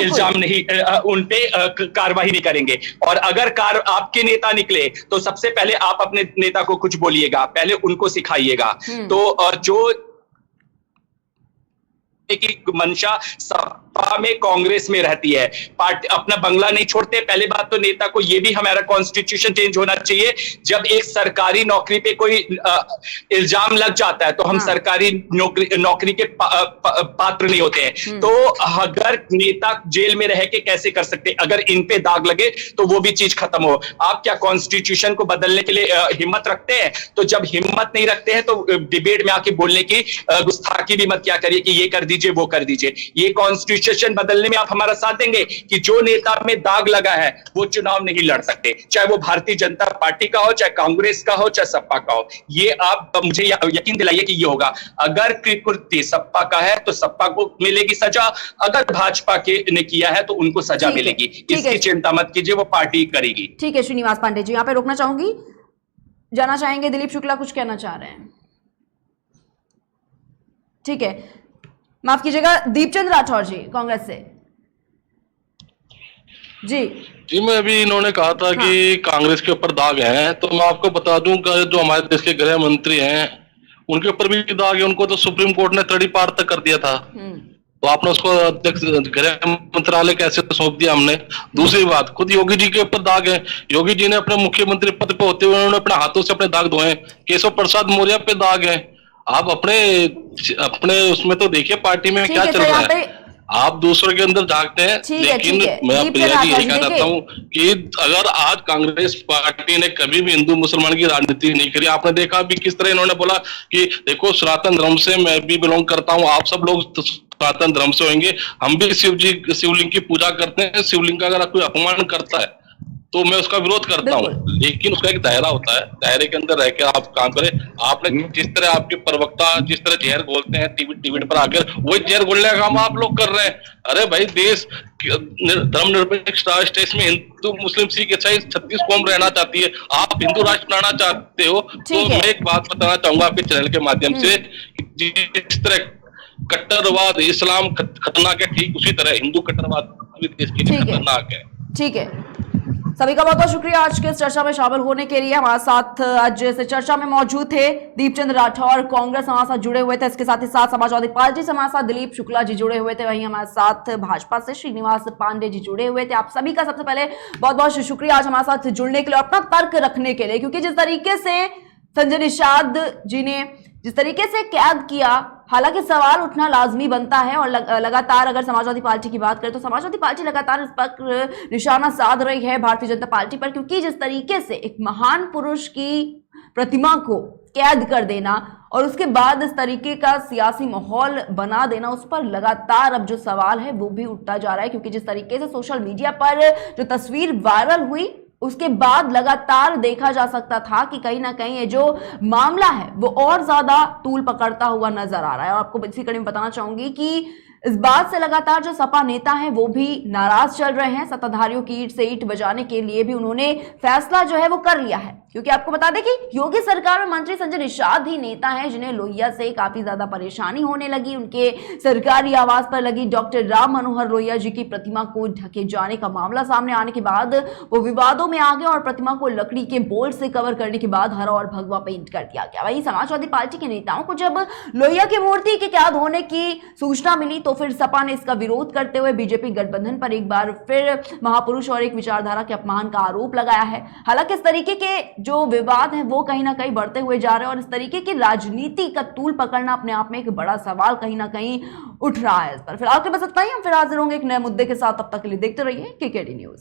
इल्जाम नहीं, उनपे कार्रवाई नहीं करेंगे। और अगर आपके नेता निकले तो सबसे पहले आप अपने नेता को कुछ बोलिएगा, पहले उनको सिखाइएगा। तो जो की मंशा सपा में कांग्रेस में रहती है। पार्टी अपना बंगला नहीं छोड़ते। पहली बात तो नेता को ये भी हमारा कॉन्स्टिट्यूशन चेंज होना चाहिए, जब एक सरकारी नौकरी पे कोई इल्जाम लग जाता है तो हम सरकारी नौकरी के पात्र नहीं होते हैं। तो अगर नेता जेल में रह के कैसे कर सकते, अगर इन पे दाग लगे तो वो भी चीज खत्म हो। आप क्या कॉन्स्टिट्यूशन को बदलने के लिए हिम्मत रखते हैं? तो जब हिम्मत नहीं रखते हैं तो डिबेट में आके बोलने की गुस्ताखी भी मत क्या करिए कि ये कर दीजिए वो कर दीजिए। ये कॉन्स्टिट्यूशन बदलने में आप हमारा साथ देंगे कि जो नेता में दाग लगा है वो चुनाव नहीं लड़ सकते, चाहे वो भारतीय जनता पार्टी का हो, चाहे कांग्रेस का हो, चाहे सपा का हो। ये आप मुझे यकीन दिलाइए कि ये होगा। अगर कृत्य सपा का है तो सपा को मिलेगी सजा, अगर भाजपा के ने किया है तो उनको सजा मिलेगी। इसकी चिंता मत कीजिए, वो पार्टी करेगी। ठीक है श्रीनिवास पांडे जी, यहाँ पे रोकना चाहूंगी। जाना चाहेंगे दिलीप शुक्ला कुछ कहना चाह रहे हैं? ठीक है, माफ कीजिएगा, दीपचंद राठौर जी कांग्रेस से। जी मैं अभी इन्होंने कहा था कि कांग्रेस के ऊपर दाग है, तो मैं आपको बता दूं कि जो हमारे देश के गृह मंत्री हैं उनके ऊपर भी दाग है। उनको तो सुप्रीम कोर्ट ने तड़ीपार तक कर दिया था, तो आपने उसको अध्यक्ष गृह मंत्रालय कैसे सौंप दिया हमने। दूसरी बात, खुद योगी जी के ऊपर दाग है। योगी जी ने अपने मुख्यमंत्री पद पे होते हुए उन्होंने अपने हाथों से अपने दाग धोए। केशव प्रसाद मौर्य पे दाग है। आप अपने उसमें तो देखिए पार्टी में क्या चल रहा है। आप दूसरों के अंदर झांकते हैं, लेकिन मैं प्रिया जी यही कहना चाहता हूँ कि अगर आज कांग्रेस पार्टी ने कभी भी हिंदू मुसलमान की राजनीति नहीं करी। आपने देखा भी किस तरह इन्होंने बोला कि देखो सनातन धर्म से मैं भी बिलोंग करता हूँ, आप सब लोग सनातन धर्म से होंगे, हम भी शिवलिंग की पूजा करते हैं। शिवलिंग का अगर कोई अपमान करता है तो मैं उसका विरोध करता हूँ, लेकिन उसका एक दायरा होता है, दायरे के अंदर रहकर आप काम करें। आपने जिस तरह आपके प्रवक्ता जिस तरह जहर घोलते हैं टीवी पर आकर, वही जहर घोलने का काम आप लोग कर रहे हैं। अरे भाई, देश धर्मनिरपेक्ष राष्ट्र, इसमें हिंदू मुस्लिम सिख ईसाई 36 कौम रहना चाहती है। आप हिंदू राष्ट्र बनाना चाहते हो तो मैं एक बात बताना चाहूंगा आपके चैनल के माध्यम से, जिस तरह कट्टरवाद इस्लाम खतरनाक है, ठीक उसी तरह हिंदू कट्टरवाद देश के लिए खतरनाक है। ठीक है, सभी का बहुत बहुत शुक्रिया आज के इस चर्चा में शामिल होने के लिए। हमारे साथ आज इस चर्चा में मौजूद थे दीपचंद राठौर, कांग्रेस हमारे साथ जुड़े हुए थे। इसके साथ ही साथ समाजवादी पार्टी से हमारे साथ दिलीप शुक्ला जी जुड़े हुए थे, वहीं हमारे साथ भाजपा से श्रीनिवास पांडे जी जुड़े हुए थे। आप सभी का सबसे पहले बहुत बहुत शुक्रिया आज हमारे साथ जुड़ने के लिए, अपना तर्क रखने के लिए, क्योंकि जिस तरीके से संजय निषाद जी ने जिस तरीके से कैद किया, हालांकि सवाल उठना लाजमी बनता है। और लगातार अगर समाजवादी पार्टी की बात करें तो समाजवादी पार्टी लगातार इस पर निशाना साध रही है भारतीय जनता पार्टी पर, क्योंकि जिस तरीके से एक महान पुरुष की प्रतिमा को कैद कर देना और उसके बाद इस तरीके का सियासी माहौल बना देना, उस पर लगातार अब जो सवाल है वो भी उठता जा रहा है। क्योंकि जिस तरीके से सोशल मीडिया पर जो तस्वीर वायरल हुई उसके बाद लगातार देखा जा सकता था कि कहीं ना कहीं ये जो मामला है वो और ज्यादा तूल पकड़ता हुआ नजर आ रहा है। और आपको इसी कड़ी में बताना चाहूंगी कि इस बात से लगातार जो सपा नेता हैं वो भी नाराज चल रहे हैं। सत्ताधारियों की ईंट से ईंट बजाने के लिए भी उन्होंने फैसला जो है वो कर लिया है, क्योंकि आपको बता दें कि योगी सरकार में मंत्री संजय निषाद ही नेता हैं जिन्हें लोहिया से काफी ज्यादा परेशानी होने लगी। उनके सरकारी आवास पर लगी डॉक्टर राम मनोहर लोहिया जी की प्रतिमा को ढके जाने का मामला सामने आने के बाद वो विवादों में आ गए और प्रतिमा को लकड़ी के बोल्ट से कवर करने के बाद हरा और भगवा पेंट कर दिया गया। वहीं समाजवादी पार्टी के नेताओं को जब लोहिया की मूर्ति के कैद होने की सूचना मिली तो फिर सपा ने इसका विरोध करते हुए बीजेपी गठबंधन पर एक बार फिर महापुरुष और एक विचारधारा के अपमान का आरोप लगाया है। हालांकि इस तरीके के जो विवाद हैं वो कहीं ना कहीं बढ़ते हुए जा रहे हैं और इस तरीके की राजनीति का तूल पकड़ना अपने आप में एक बड़ा सवाल कहीं ना कहीं उठ रहा है। इस पर फिलहाल के बस इतना ही, हम फिर हाजिर होंगे एक नए मुद्दे के साथ। तब तक के लिए देखते रहिए केकेडी न्यूज।